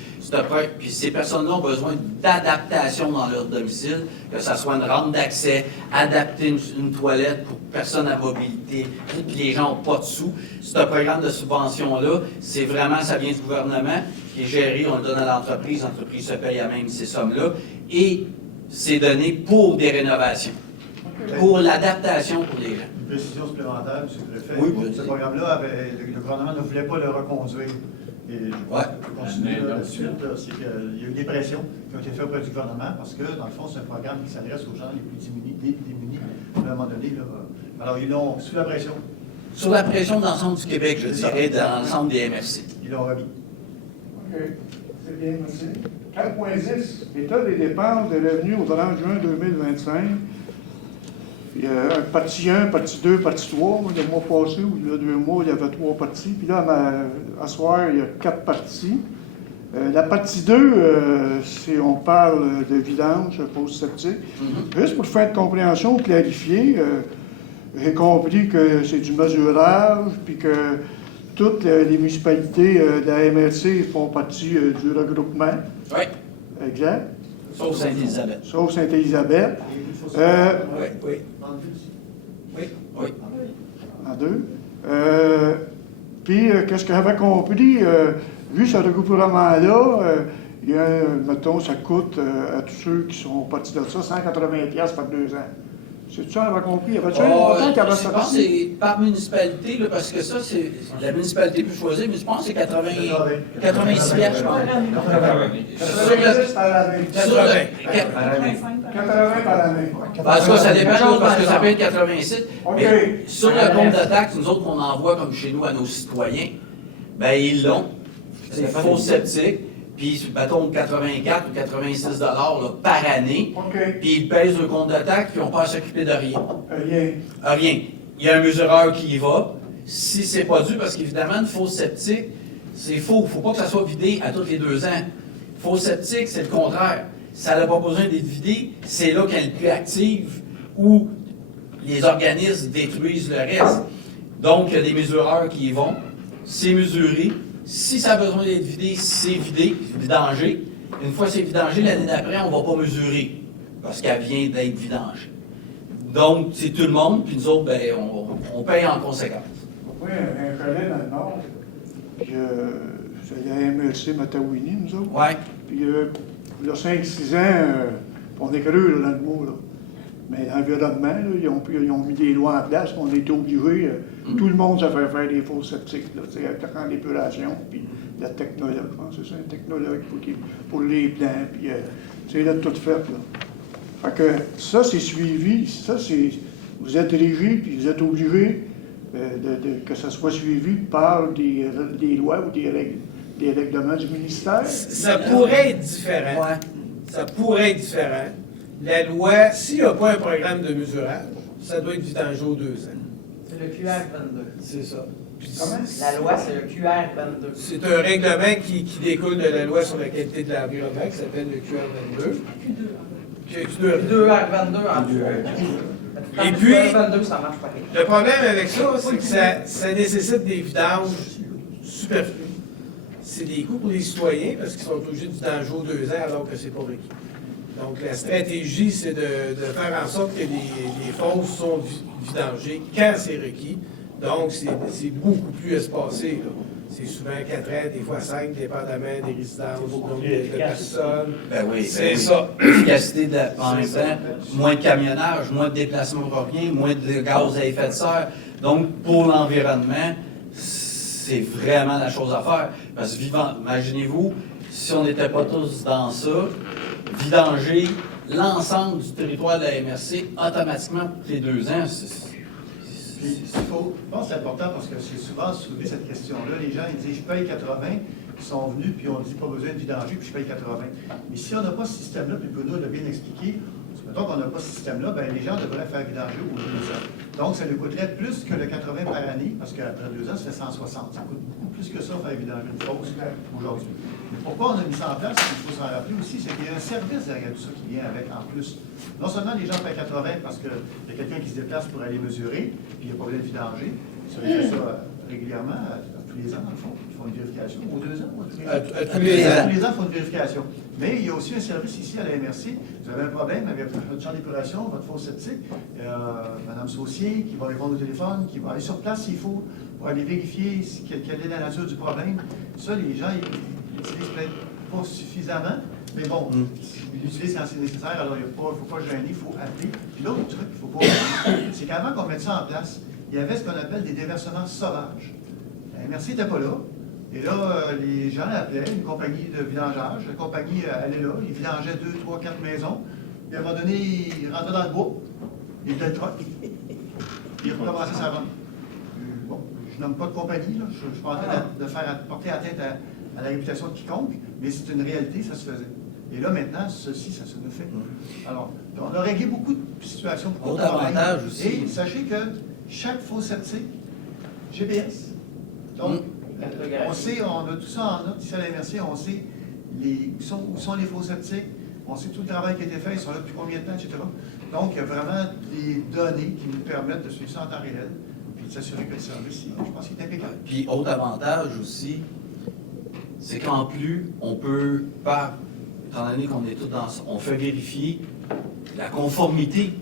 Puis ces personnes-là ont besoin d'adaptation dans leur domicile, que ce soit une rampe d'accès, adapter une toilette pour personnes à mobilité, puis les gens n'ont pas de sous. Ce programme de subvention-là, c'est vraiment, ça vient du gouvernement, qui est géré, on le donne à l'entreprise se paye à même ces sommes-là, et c'est donné pour des rénovations, pour l'adaptation pour les gens. Une précision supplémentaire, M. le Préfet. Oui, ce programme-là, le gouvernement ne voulait pas le reconduire. Et je peux continuer là, la suite, c'est qu'il y a eu des pressions qui ont été faites auprès du gouvernement parce que, dans le fond, c'est un programme qui s'adresse aux gens les plus démunis à un moment donné. Là. Alors, ils l'ont sous la pression. Sur la pression de l'ensemble du Québec, je dirais, dans l'ensemble des MRC. Ils l'ont remis. OK. C'est bien, merci. 4.10. État des dépenses de revenus au 30 juin 2025. Il y a un partie 1, partie 2, partie 3. Le mois passé, ou il y a 2 mois, il y avait 3 parties. Puis là, à soir, il y a 4 parties. La partie 2, on parle de vidange, pose septique. Juste pour faire de compréhension, clarifier, j'ai compris que c'est du mesurage, puis que toutes les municipalités de la MRC font partie du regroupement. Oui. Exact. Sauf Sainte-Élisabeth. Sauf Sainte-Élisabeth. Oui. Oui. En deux. Puis, qu'est-ce que j'avais compris, vu ce recouvrement-là, il y a, mettons, ça coûte à tous ceux qui sont partis de ça 180$ par 2 ans. C'est ça, j'avais compris. Y avait-tu un montant qui avait Je pense que c'est par municipalité, là, parce que ça, c'est la municipalité peut choisir, mais je pense que c'est 86$, je pense. 90 par année. 80 par année. En tout cas, ça dépend, là, parce que ça peut être 86. OK. Mais sur le compte de taxes, nous autres, qu'on envoie comme chez nous à nos citoyens, ben ils l'ont. C'est faux sceptique. Puis, mettons, 84 ou 86$ là, par année. OK. Puis ils pèsent le compte de taxes, puis ils n'ont pas à s'occuper de rien. Rien. Rien. Il y a un mesureur qui y va. Si c'est pas dû, parce qu'évidemment, une fausse sceptique, c'est faux. Il ne faut pas que ça soit vidé à tous les 2 ans. Fausse sceptique, c'est le contraire. Ça n'a pas besoin d'être vidé, c'est là qu'elle est plus active, où les organismes détruisent le reste. Donc, il y a des mesureurs qui y vont. C'est mesuré. Si ça a besoin d'être vidé, c'est vidé, vidangé. Une fois que c'est vidangé, l'année d'après, on ne va pas mesurer, parce qu'elle vient d'être vidangée. Donc, c'est tout le monde, puis nous autres, ben, on paye en conséquence. Oui, un collègue dans le Nord, puis c'est la MLC Matawini, nous autres. Oui. Puis, il y a 5-6 ans, on est creux là, dans le mot, là. Mais l'environnement, là, ils ont mis des lois en place, on était obligés, tout le monde se fait faire des faux sceptiques, là, en épuration, puis la technologue, je pense que c'est ça, un technologue pour les plans, puis c'est là tout fait, là. Fait que ça, c'est suivi, ça, c'est, vous êtes régi, puis vous êtes obligés que ça soit suivi par des lois ou des règlements du ministère. Ça pourrait être différent. Ouais. Ça pourrait être différent. La loi, s'il n'y a pas un programme de mesurage, ça doit être vidangé aux 2 ans. C'est le QR22. C'est ça. La loi, c'est le QR22. C'est un règlement qui découle de la loi sur la qualité de l'environnement qui s'appelle le QR22. QR22 en deux. Et puis, QR22, ça marche pareil. le problème avec ça, c'est que ça nécessite des vidanges superflus. C'est des coûts pour les citoyens parce qu'ils sont obligés de vidanger aux 2 ans alors que c'est pas requis. Donc, la stratégie, c'est de faire en sorte que les fosses sont vidangées quand c'est requis. Donc, c'est beaucoup plus espacé, là. C'est souvent 4 ans, des fois 5, dépendamment des résidences, de personnes. Ben oui, c'est ça. Efficacité en même temps, moins de camionnage, moins de déplacement pour rien, moins de gaz à effet de serre. Donc, pour l'environnement, c'est vraiment la chose à faire. Parce que imaginez-vous, si on n'était pas tous dans ça, vidanger l'ensemble du territoire de la MRC automatiquement pour les 2 ans, Je pense que c'est important parce que c'est souvent soulevé cette question-là. Les gens ils disent je paye 80, ils sont venus, puis on dit pas besoin de vidanger, puis je paye 80. Mais si on n'a pas ce système-là, puis Bruno l'a bien expliqué, mettons qu'on n'a pas ce système-là, ben les gens devraient faire vidanger aux 2 ans. Donc, ça nous coûterait plus que le 80 par année, parce qu'après 2 ans, ça fait 160. Ça coûte beaucoup plus que ça faire vidanger une fosse aujourd'hui. Pourquoi on a mis ça en place, il faut s'en rappeler aussi, c'est qu'il y a un service derrière tout ça qui vient avec en plus. Non seulement les gens payent 80 parce qu'il y a quelqu'un qui se déplace pour aller mesurer, puis il n'y a pas besoin de vidanger. Ça, ils font ça régulièrement, à tous les ans, dans le fond. Ils font une vérification. Aux 2 ans? À tous les ans. Tous les ans, ils font une vérification. Mais il y a aussi un service ici à la MRC. Vous avez un problème avec votre champ d'épuration, votre fosse septique. Mme Saucier qui va répondre au téléphone, qui va aller sur place s'il faut, pour aller vérifier quelle est la nature du problème. Ça, les gens, ils l'utilisent peut-être pas suffisamment. Mais bon, ils l'utilisent quand c'est nécessaire, alors il ne faut pas gêner, il faut appeler. Puis l'autre truc qu'il ne faut pas oublier, c'est qu'avant qu'on mette ça en place, il y avait ce qu'on appelle des déversements sauvages. La MRC n'était pas là. Et là, les gens appelaient une compagnie de vidangeage. La compagnie allait là, ils vidangeaient 2, 3, 4 maisons. Puis à un moment donné, ils rentraient dans le bois, ils étaient le truck, ils recommençaient sa run. Bon, je nomme pas de compagnie, là. Je ne suis pas en train de porter atteinte à la réputation de quiconque, mais c'est une réalité, ça se faisait. Et là, maintenant, ceci, ça se fait. Alors, on a réglé beaucoup de situations, beaucoup de problèmes. aussi. Et sachez que chaque fosse septique, GPS. Donc, on sait, on a tout ça en note ici à la MRC, on sait où sont les fosses septiques, on sait tout le travail qui a été fait, ils sont là depuis combien de temps, etc. Donc, il y a vraiment des données qui nous permettent de suivre ça en temps réel, puis de s'assurer que le service, je pense qu'il est impeccable. Puis, autre avantage aussi, c'est qu'en plus, on peut, étant donné qu'on est tous dans ça, on fait vérifier la conformité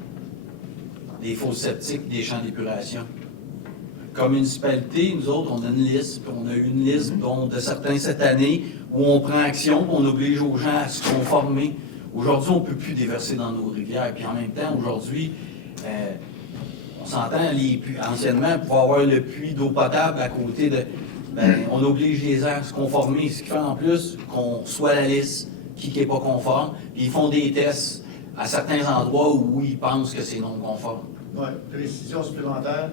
des fosses septiques, des champs d'épuration. Comme municipalité, nous autres, on a une liste, puis on a eu une liste de certains cette année où on prend action, puis on oblige aux gens à se conformer. Aujourd'hui, on ne peut plus déverser dans nos rivières. Puis en même temps, aujourd'hui, on s'entend, anciennement, pour avoir le puits d'eau potable à côté de... on oblige les gens à se conformer, ce qui fait en plus qu'on soit la liste qui n'est pas conforme, puis ils font des tests à certains endroits où ils pensent que c'est non conforme. Oui, précision supplémentaire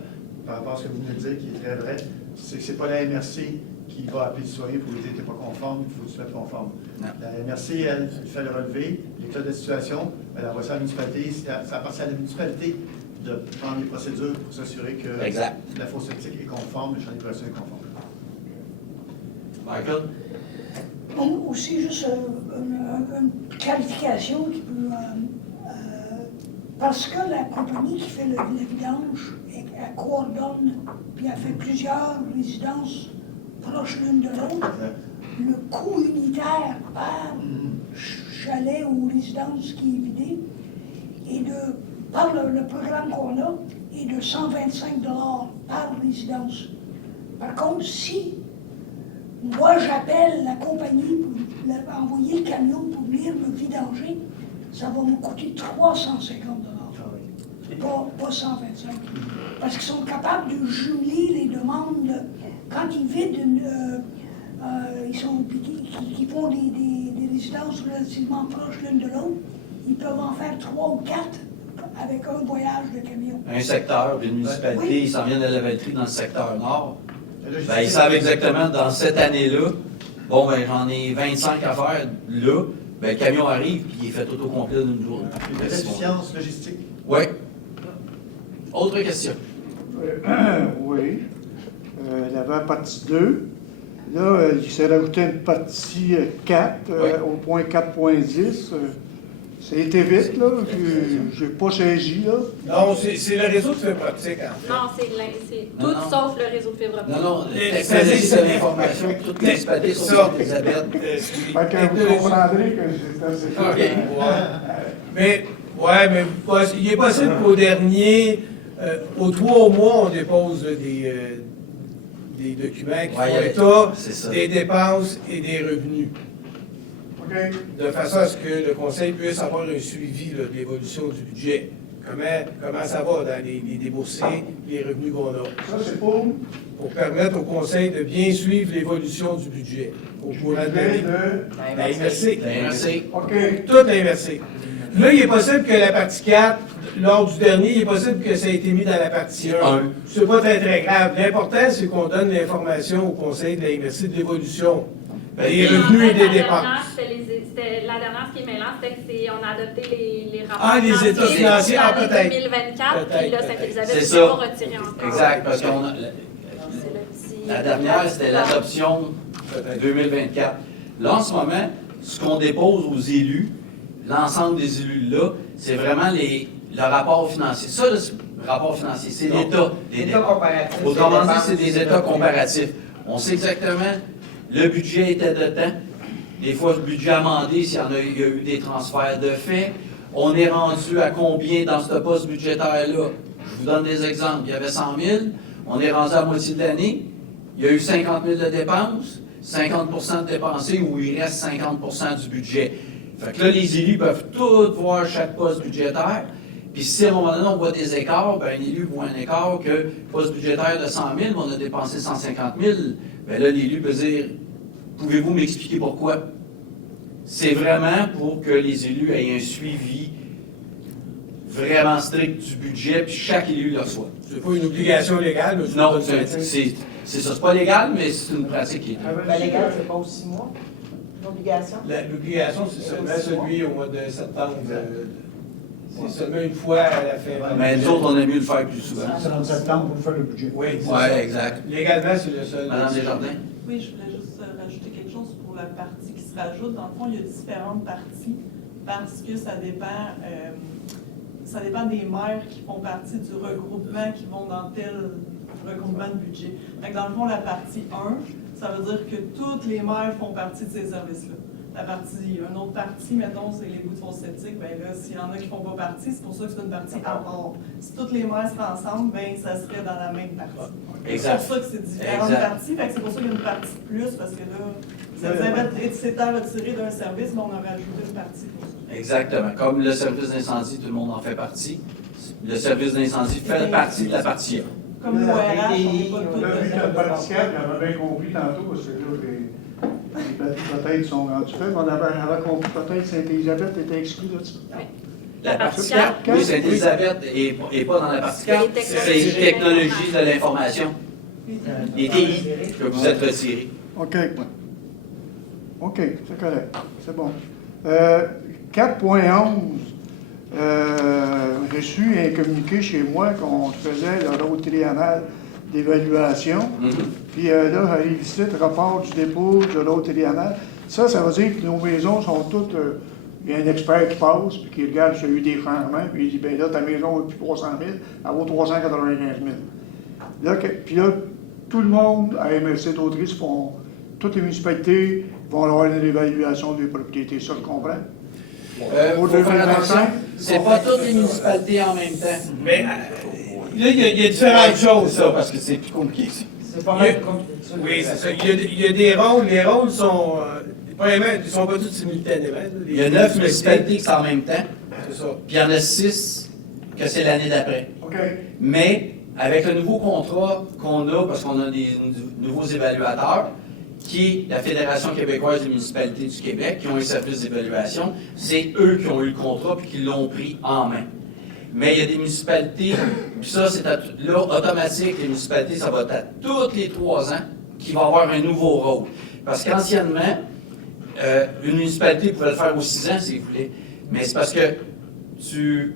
par rapport à ce que vous venez de dire, qui est très vrai, c'est que ce n'est pas la MRC qui va appeler le citoyen pour lui dire que tu n'es pas conforme, il faut que tu sois conforme. Non. La MRC, elle fait le relevé, l'état de la situation, elle envoie ça à la municipalité, ça appartient à la municipalité de prendre les procédures pour s'assurer que la fosse septique est conforme, le champ d'épuration est conforme. Michael? Bon, aussi, juste une qualification qui peut... parce que la compagnie qui fait la vidange, elle coordonne, puis elle fait plusieurs résidences proches l'une de l'autre, le coût unitaire par chalet ou résidence qui est vidée, par le programme qu'on a, est de 125 $ par résidence. Par contre, si moi j'appelle la compagnie pour envoyer le camion pour venir me vidanger, ça va me coûter 350 $. Pas 125. Parce qu'ils sont capables de jumeler les demandes. Quand ils vident qui font des résidences relativement proches l'une de l'autre, ils peuvent en faire 3 ou 4 avec un voyage de camion. Un secteur, puis une municipalité, Oui. ils s'en viennent de la Lavaltrie dans le secteur nord. Ils savent exactement, dans cette année-là, j'en ai 25 à faire là, le camion arrive, puis il est fait tout au complet d'une journée. Une efficience logistique. Oui. Autre question? Oui. Il y avait la partie 2. Là, il s'est rajouté une partie 4 au point 4.10. Ça a été vite, là. Je n'ai pas saisi, là. Non, c'est le réseau de fibre optique, en fait. Non, c'est tout sauf le réseau de fibre optique. Non, c'est l'information, toutes les municipalités sont sur Elisabeth. Fait que vous comprendrez que c'est assez Mais il est possible qu'au dernier, aux 3 mois, on dépose des documents qui font état des dépenses et des revenus. De façon à ce que le Conseil puisse avoir un suivi de l'évolution du budget. Comment ça va dans les déboursés, les revenus qu'on a. Ça, c'est pour permettre au Conseil de bien suivre l'évolution du budget au courant de l'année. La MRC. Toute la MRC. Là, il est possible que la partie 4, lors du dernier, il est possible que ça ait été mis dans la partie 1. C'est pas très grave. L'important, c'est qu'on donne l'information au Conseil de la MRC de l'évolution des revenus et des dépenses. La dernière, ce qui est mêlant, c'était qu'on a adopté les rapports les états financiers, pour l'année peut-être. 2024, puis là, Sainte-Élisabeth C'est ne ça. pas retiré encore. Exact, parce qu'on a... La dernière, c'était l'adoption 2024. Là, en ce moment, ce qu'on dépose aux élus, l'ensemble des élus là, c'est vraiment le rapport financier. Ça, le rapport financier, c'est l'état des dépenses. Autrement dit, c'est des états comparatifs. On sait exactement, le budget était de temps. Des fois, le budget amendé, s'il y a eu des transferts de fait. On est rendu à combien dans ce poste budgétaire-là? Je vous donne des exemples. Il y avait 100 000. On est rendu à moitié de l'année. Il y a eu 50 000 de dépenses, 50 de dépensés, où il reste 50 du budget. Fait que là, les élus peuvent tous voir chaque poste budgétaire. Puis si à un moment donné, on voit des écarts, bien, un élu voit un écart que poste budgétaire de 100 000, mais on a dépensé 150 000. Bien là, l'élu peut dire, pouvez-vous m'expliquer pourquoi? C'est vraiment pour que les élus aient un suivi vraiment strict du budget, puis chaque élu le reçoit. C'est pas une obligation légale, mais non, c'est ça. C'est pas légal, mais c'est une pratique qui est... La légale, c'est pas aux 6 mois? L'obligation? L'obligation, c'est seulement celui au mois de septembre. C'est seulement une fois à la fin. Mais nous autres, on aime mieux le faire plus souvent. C'est en septembre pour faire le budget. Oui, exact. Légalement, c'est le seul. Madame Desjardins? Oui, je voulais juste rajouter quelque chose pour la partie qui se rajoute. Dans le fond, il y a différentes parties parce que ça dépend des maires qui font partie du regroupement qui vont dans tel regroupement de budget. Fait que dans le fond, la partie 1, ça veut dire que toutes les maires font partie de ces services-là. une autre partie, mettons, c'est les bouts de fosse septique, bien là, s'il y en a qui ne font pas partie, c'est pour ça que c'est une partie à part. Si toutes les maires seraient ensemble, bien, ça serait dans la même partie. Exact. C'est pour ça que c'est différentes Exact. parties, fait que c'est pour ça qu'il y a une partie de plus, parce que là, ça s'étant retiré d'un service, mais on a rajouté une partie pour ça. Exactement. Comme le service d'incendie, tout le monde en fait partie. Le service d'incendie fait partie de la partie A. Comme l'ORH, on n'est pas On tous a vu que le dedans. parti 4, on avait bien compris tantôt, parce que là, les peut-être sont rendus faits, mais on avait compris peut-être que Sainte-Élisabeth était exclue de ça. La partie 4, quatre. oui, Sainte-Élisabeth n'est pas dans la partie 4. C'est les technologies de l'information. Les TI que vous êtes retirés. OK. OK, c'est correct. C'est bon. 4.11. J'ai reçu un communiqué chez moi qu'on faisait le rôle triennal d'évaluation. Puis là, j'arrive ici, rapport du dépôt de l'eau triennal. Ça veut dire que nos maisons sont toutes. Il y a un expert qui passe, puis qui regarde s'il y a eu des changements, puis il dit bien là, ta maison vaut plus 300 000, elle vaut 395 000. Là, puis là, tout le monde à MRC d'Autry font. Toutes les municipalités vont avoir une évaluation des propriétés, ça, je comprends? Faut faire attention, c'est pas toutes les municipalités en même temps. Mais là, il y a différentes choses, ça. Parce que c'est plus compliqué. C'est pas mal compliqué. Oui, c'est ça. Il y a des rôles. Les rôles sont. Premièrement, ils ne sont pas tous simultanément. Il y a 9 municipalités qui sont en même temps, C'est ça. puis il y en a 6 que c'est l'année d'après. OK. Mais avec le nouveau contrat qu'on a, parce qu'on a des nouveaux évaluateurs, qui est la Fédération québécoise des municipalités du Québec, qui ont un service d'évaluation, c'est eux qui ont eu le contrat puis qui l'ont pris en main. Mais il y a des municipalités, puis ça, c'est là, automatique, les municipalités, ça va être à tous les 3 ans qui va avoir un nouveau rôle. Parce qu'anciennement, une municipalité pouvait le faire aux 6 ans s'il voulait, mais c'est parce que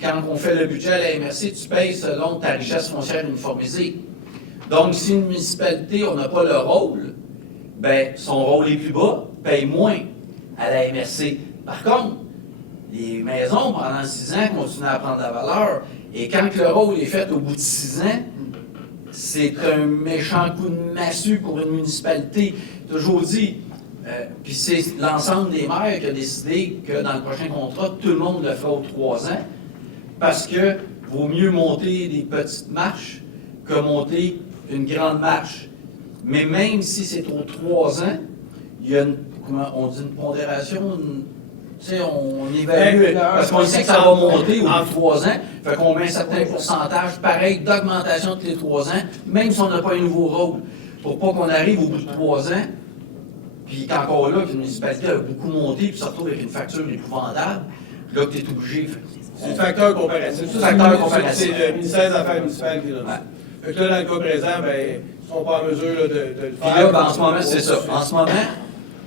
quand on fait le budget à la MRC, tu payes selon ta richesse foncière uniformisée. Donc, si une municipalité, on n'a pas le rôle, ben, son rôle est plus bas, paye moins à la MRC. Par contre, les maisons, pendant 6 ans, continuent à prendre de la valeur. Et quand le rôle est fait au bout de 6 ans, c'est un méchant coup de massue pour une municipalité. Toujours dit, puis c'est l'ensemble des maires qui a décidé que dans le prochain contrat, tout le monde le fera aux 3 ans, parce que vaut mieux monter des petites marches que monter une grande marche. Mais même si c'est aux 3 ans, il y a on dit une pondération, tu sais, on évalue, parce qu'on sait que ça va monter au bout de 3 ans, fait qu'on met un certain pourcentage, pareil, d'augmentation tous les 3 ans, même si on n'a pas un nouveau rôle, pour pas qu'on arrive au bout de 3 ans, puis qu'encore là, qu'une municipalité a beaucoup monté, puis se retrouve avec une facture épouvantable, là que tu es obligé. C'est le facteur comparatif. C'est le facteur comparatif. C'est le ministère des Affaires municipales qui donne ça. Fait que là, dans le cas présent, ben, ils ne sont pas en mesure là, de le faire. Puis là, ben, en ce moment, c'est ça. En ce moment,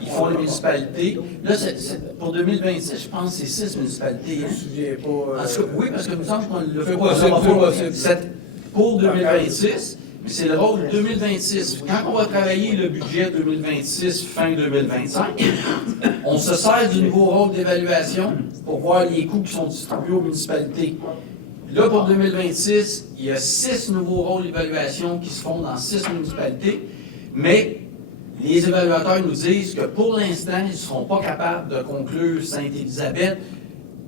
ils font les municipalités. Là, pour 2026, je pense que c'est 6 municipalités. Je ne me souviens pas. En tout cas, oui, parce que nous semble qu'on le fait C'est pas. possible. C'est pour 2026, mais c'est le rôle 2026. Quand on va travailler le budget 2026, fin 2025, on se sert du nouveau rôle d'évaluation pour voir les coûts qui sont distribués aux municipalités. Là, pour 2026, il y a 6 nouveaux rôles d'évaluation qui se font dans 6 municipalités, mais les évaluateurs nous disent que pour l'instant, ils ne seront pas capables de conclure Sainte-Élisabeth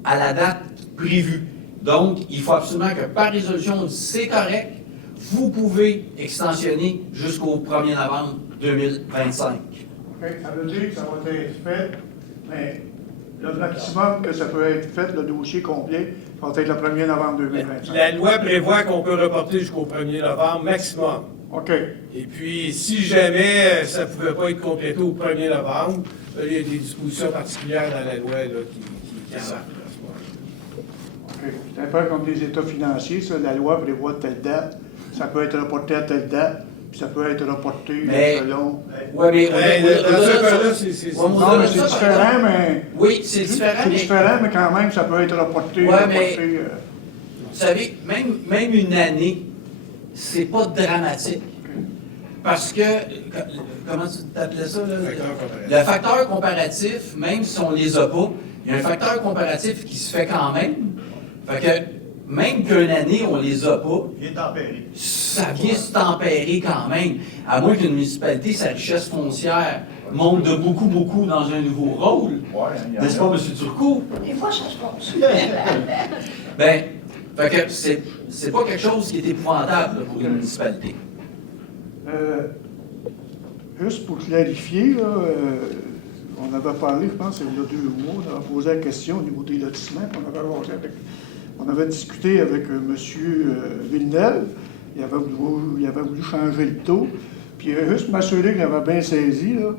à la date prévue. Donc, il faut absolument que par résolution, on dise c'est correct, vous pouvez extensionner jusqu'au 1er novembre 2025. OK, ça veut dire que ça va être fait, mais le maximum que ça peut être fait, le dossier complet, ça va être le 1er novembre 2025. La loi prévoit qu'on peut reporter jusqu'au 1er novembre maximum. OK. Et puis, si jamais ça ne pouvait pas être complété au 1er novembre, là, il y a des dispositions particulières dans la loi là, qui s'appliquent. OK. C'est un peu comme les états financiers, ça. La loi prévoit telle date, ça peut être reporté à telle date, puis ça peut être reporté selon... Oui, mais... Non, mais c'est différent, mais... Oui, c'est différent, C'est différent, mais quand même, ça peut être reporté. Oui, mais... Vous savez, même une année, c'est pas dramatique. Parce que, comment tu t'appelais ça, là? Le facteur comparatif, même si on les a pas, il y a un facteur comparatif qui se fait quand même. Fait que, même qu'une année, on les a pas, ça vient se tempérer quand même. À moins qu'une municipalité, sa richesse foncière monte de beaucoup dans un nouveau rôle. N'est-ce pas, M. Turcot? Des fois, ça se passe. Ben, fait que c'est pas quelque chose qui est épouvantable là, pour une municipalité. Juste pour clarifier, là, on avait parlé, je pense, il y a 2 mois, on avait posé la question au niveau des lotissements, puis on avait discuté avec M. Villeneuve, il avait voulu changer le taux, puis juste m'assurer qu'il avait bien saisi, là,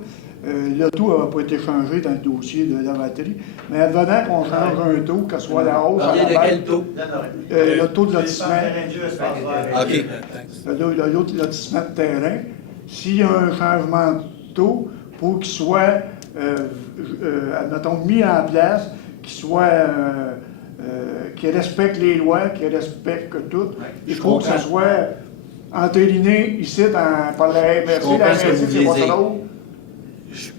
le taux n'avait pas été changé dans le dossier de la batterie, mais advenant qu'on change un taux, que ce soit la hausse, Parlez de quel taux? le taux de lotissement, OK. le lotissement de terrain, s'il y a un changement de taux, pour qu'il soit, admettons, mis en place, qu'il respecte les lois, qu'il respecte tout, il faut que ça soit entériné ici par la MRC. La MRC, c'est votre rôle. Je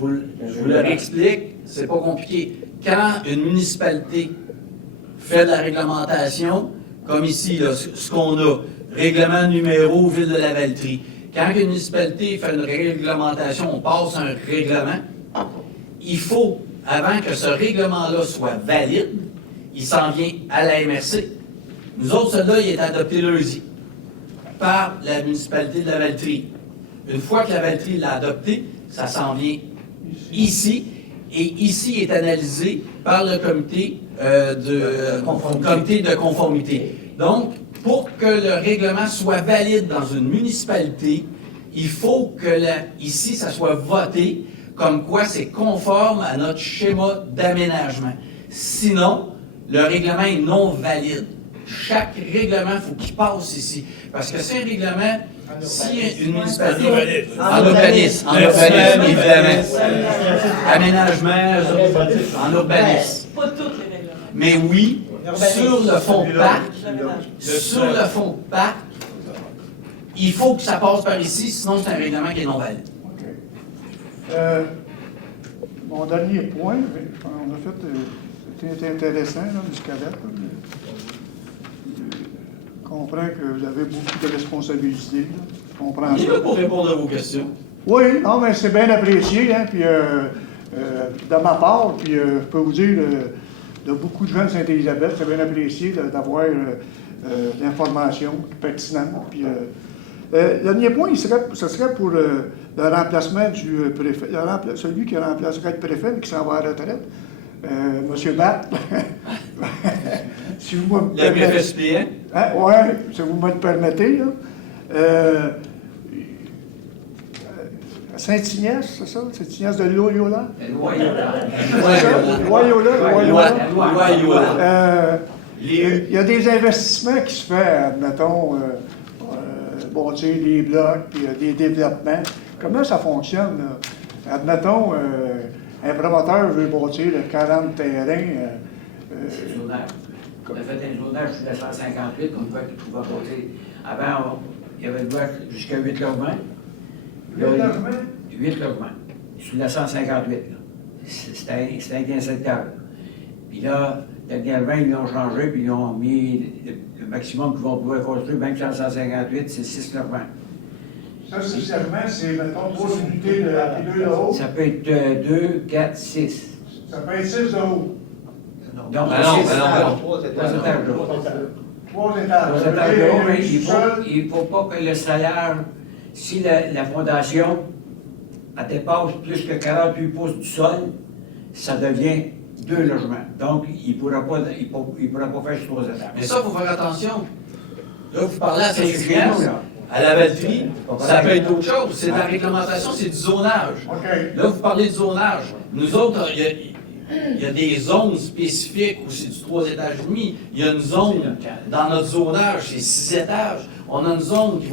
vous le réexplique, c'est pas compliqué. Quand une municipalité fait de la réglementation, comme ici, là, ce qu'on a, règlement numéro Ville de la Valtrie, quand une municipalité fait une réglementation, on passe un règlement, il faut, avant que ce règlement-là soit valide, il s'en vient à la MRC. Nous autres, celui-là, il est adopté lundi par la municipalité de la Valtrie. Une fois que la Valtrie l'a adopté, ça s'en vient ici, et ici est analysé par le comité de conformité. Donc, pour que le règlement soit valide dans une municipalité, il faut que ici, ça soit voté comme quoi c'est conforme à notre schéma d'aménagement. Sinon, le règlement est non valide. Chaque règlement, il faut qu'il passe ici. Parce que c'est un règlement, si une municipalité... En urbanisme, évidemment. Aménagement, en urbanisme. Pas tous les règlements. Mais oui, sur le fond parc, il faut que ça passe par ici, sinon c'est un règlement qui est non valide. Mon dernier point, on a fait, c'était intéressant jusqu'à date. Je comprends que vous avez beaucoup de responsabilités. Je comprends Il est ça. là pour répondre à vos questions. Oui, non, mais c'est bien apprécié, hein, puis de ma part, puis je peux vous dire, de beaucoup de gens de Sainte-Élisabeth, c'est bien apprécié d'avoir l'information pertinente. Puis, le dernier point, ce serait pour le remplacement du préfet, celui qui remplacerait le préfet, mais qui s'en va à la retraite, M. Batt. Si vous me Le préfet suppléant? Hein? Oui, si vous me le permettez, là. Saint-Ignace, c'est ça? Saint-Ignace de Loyola? Loyola. Il y a des investissements qui se font, admettons, bâtir des blocs, puis des développements. Comment ça fonctionne, là? Admettons, un promoteur veut bâtir 40 terrains. C'est le zonage. On a fait un zonage sur la 158, comme quoi tu pouvais bâtir. Avant, il y avait le droit jusqu'à 8 logements. 8 logements? 8 logements. Sur la 158, c'était inacceptable. Puis là, dernièrement, ils l'ont changé, puis ils ont mis le maximum qu'ils vont pouvoir construire, même sur la 158, c'est 6 logements. Ça, sincèrement, c'est, mettons, 3 unités de 2 de haut. Ça peut être 2, 4, 6. Ça peut être 6 de haut. Donc, 3 étages de haut. 3 étages. 3 étages de haut, mais il ne faut pas que le salaire, si la fondation elle dépasse plus que 48 pouces du sol, ça devient 2 logements. Donc, il ne pourra pas faire sur 3 étages. Mais ça, il faut faire attention. Là, vous parlez à Saint-Ignace, à la Valtrie, ça peut être autre chose. C'est de la réglementation, c'est du zonage. Là, vous parlez de zonage. Nous autres, il y a des zones spécifiques où c'est du 3 étages et demi. Il y a une zone, dans notre zonage, c'est 6 étages. On a une zone qui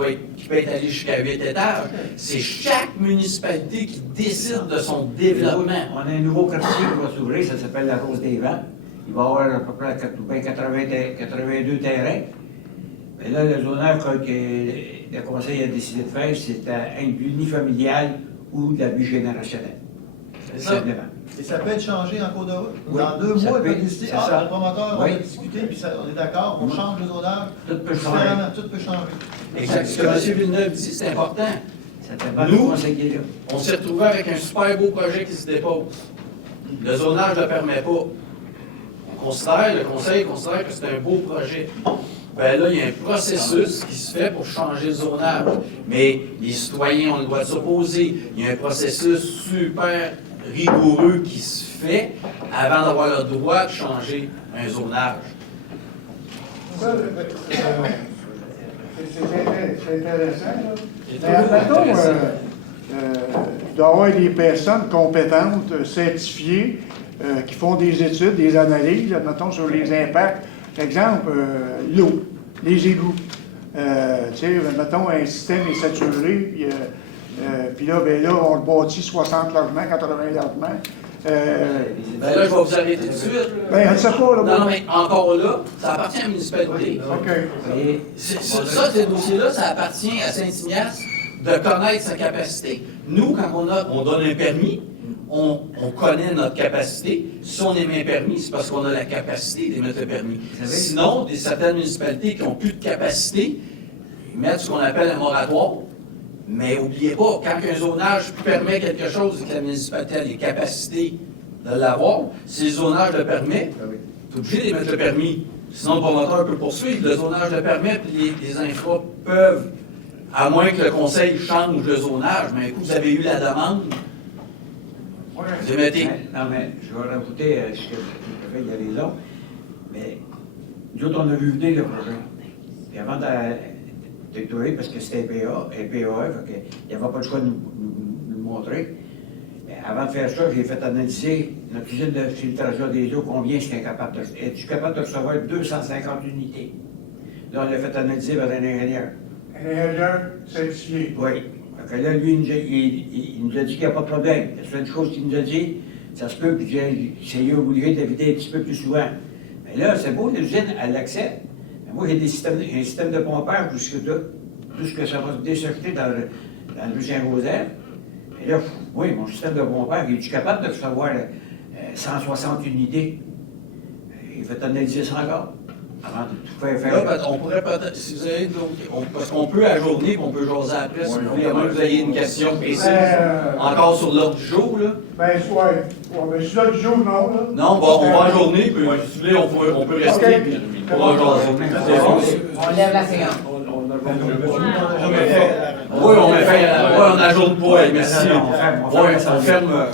peut être allée jusqu'à 8 étages. C'est chaque municipalité qui décide de son développement. On a un nouveau quartier qui va s'ouvrir, ça s'appelle la Rose des Vents. Il va y avoir à peu près 82 terrains. Mais là, le zonage que le conseil a décidé de faire, c'est un unifamilial ou de la vie générationnelle. Simplement. Et ça peut être changé en cours de route. Oui, Dans 2 mois, il peut décider, le promoteur, on Oui. va discuter, puis on est d'accord, on change le zonage. Tout peut changer. Différemment, tout peut changer. Exact. Ce que M. Villeneuve dit, c'est important. Ça fait pas Nous, de conseiller là. on s'est retrouvé avec un super beau projet qui se dépose. Le zonage ne le permet pas. Le conseil considère que c'est un beau projet. Ben là, il y a un processus qui se fait pour changer le zonage. Mais les citoyens ont le droit de s'opposer. Il y a un processus super rigoureux qui se fait avant d'avoir le droit de changer un zonage. Ça, c'est intéressant, là. Mais admettons, il doit y avoir des personnes compétentes, certifiées, qui font des études, des analyses, admettons, sur les impacts. Par exemple, l'eau, les égouts. Tu sais, admettons, un système est saturé, puis là, ben là, on le bâtit 60 logements, 80 logements. Ben là, je vais vous arrêter tout de suite. Ben, je ne sais pas, là. Non, mais encore là, ça appartient à la municipalité. OK. Ça, ces dossiers-là, ça appartient à Saint-Ignace de connaître sa capacité. Nous, quand on donne un permis, on connaît notre capacité. Si on émet un permis, c'est parce qu'on a la capacité d'émettre le permis. Sinon, certaines municipalités qui n'ont plus de capacité, ils mettent ce qu'on appelle un moratoire. Mais n'oubliez pas, quand un zonage permet quelque chose et que la municipalité a les capacités de l'avoir, si le zonage le permet, tu es obligé d'émettre le permis. Sinon, le promoteur peut poursuivre. Le zonage le permet, puis les infras peuvent, à moins que le conseil change le zonage, mais écoute, vous avez eu la demande, vous émettez. Non, mais je vais rajouter ce que il y a raison. Mais nous autres, on a vu venir le projet. Puis avant d'étourer, parce que c'était PA, il n'y avait pas le choix de nous le montrer. Mais avant de faire ça, j'ai fait analyser notre usine de filtration des eaux, combien j'étais capable de... Es-tu capable de recevoir 250 unités? Là, on l'a fait analyser par un ingénieur. Un ingénieur certifié. Oui. Donc là, lui, il nous a dit qu'il n'y a pas de problème. La seule chose qu'il nous a dit, ça se peut que j'ai obligé d'éviter un petit peu plus souvent. Mais là, c'est beau, l'usine, elle l'accepte. Mais moi, j'ai un système de pompage jusque ça va se déserter dans le rue Saint-Rosaire. Et là, oui, mon système de pompage, il est capable de recevoir 160 unités. Il fait analyser ça encore. Avant de tout faire. Là, on pourrait peut-être, si vous avez, parce qu'on peut ajourner, puis on peut jaser après, si vous voulez, à moins que vous ayez une question précise. Encore sur l'ordre du jour, là. Ben, ouais, mais sur l'ordre du jour, non, là. Non, bon, on va ajourner, puis si vous voulez, on peut rester, puis on va jaser. On lève la séance. Oui, on ajourne pas, merci. Oui, on ferme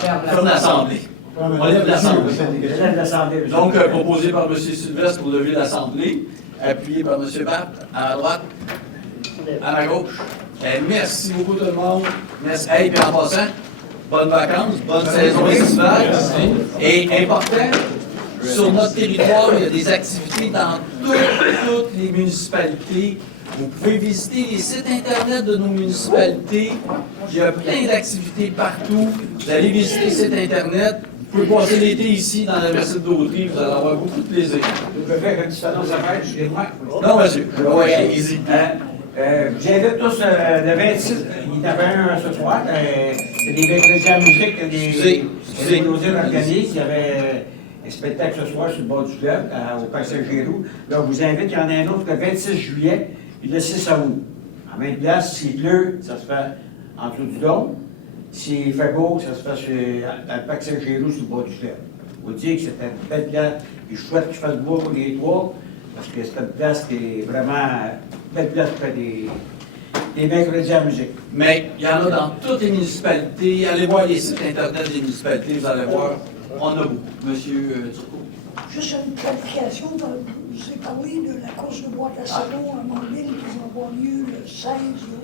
l'Assemblée. On lève l'Assemblée. Donc, proposé par M. Sylvestre pour lever l'Assemblée, appuyé par M. Barthes, à droite, à ma gauche. Merci beaucoup tout le monde. Merci. Hey, puis en passant, bonnes vacances, bonne saison estivale. Et important, sur notre territoire, il y a des activités dans toutes les municipalités. Vous pouvez visiter les sites Internet de nos municipalités. Il y a plein d'activités partout. Vous allez visiter les sites Internet. Vous pouvez passer l'été ici dans la Mercede d'Autry. Vous allez avoir beaucoup de plaisir. Vous pouvez faire une petite annonce à faire, excusez-moi. Non, monsieur. Oui, allez-y. J'invite tous le 26, il y en avait un ce soir. C'est des mercredis à musique que les loisirs organisent. Il y avait un spectacle ce soir sur le bord du fleuve, au Parc Saint-Géroux. Là, on vous invite, il y en a un autre le 26 juillet, puis le 6 août. En même place, s'il pleut, ça se fait en dessous du dôme. S'il fait beau, ça se fait dans le Parc Saint-Géroux, sur le bord du fleuve. Je vous dis que c'était une belle place. Puis je souhaite qu'il fasse beau pour les trois, parce que c'est une place qui est vraiment une belle place pour faire des mercredis à musique. Mais il y en a dans toutes les municipalités. Allez voir les sites Internet des municipalités, vous allez voir. On a beaucoup. Monsieur Turcot. Juste une clarification. Je vous ai parlé de la course de bois de la Salon à Montmille qui va avoir lieu le 16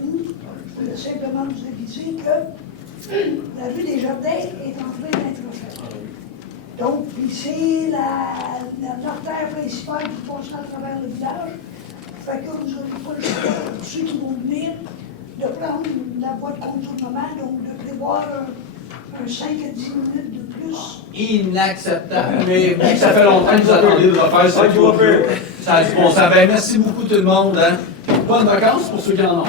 août. Je voulais simplement vous aviser que la rue des Jardins est en train d'être refaite. Donc, c'est l'artère principale qui passe à travers le village. Fait que vous n'aurez pas le choix, pour ceux qui vont venir, de prendre la voie de contournement, donc de prévoir un 5 à 10 minutes de plus. Inacceptable. Mais vu que ça fait longtemps que vous attendez de refaire cette route-là, ça a du bon sens. Ben, merci beaucoup tout le monde. Hein. Bonnes vacances pour ceux qui en ont.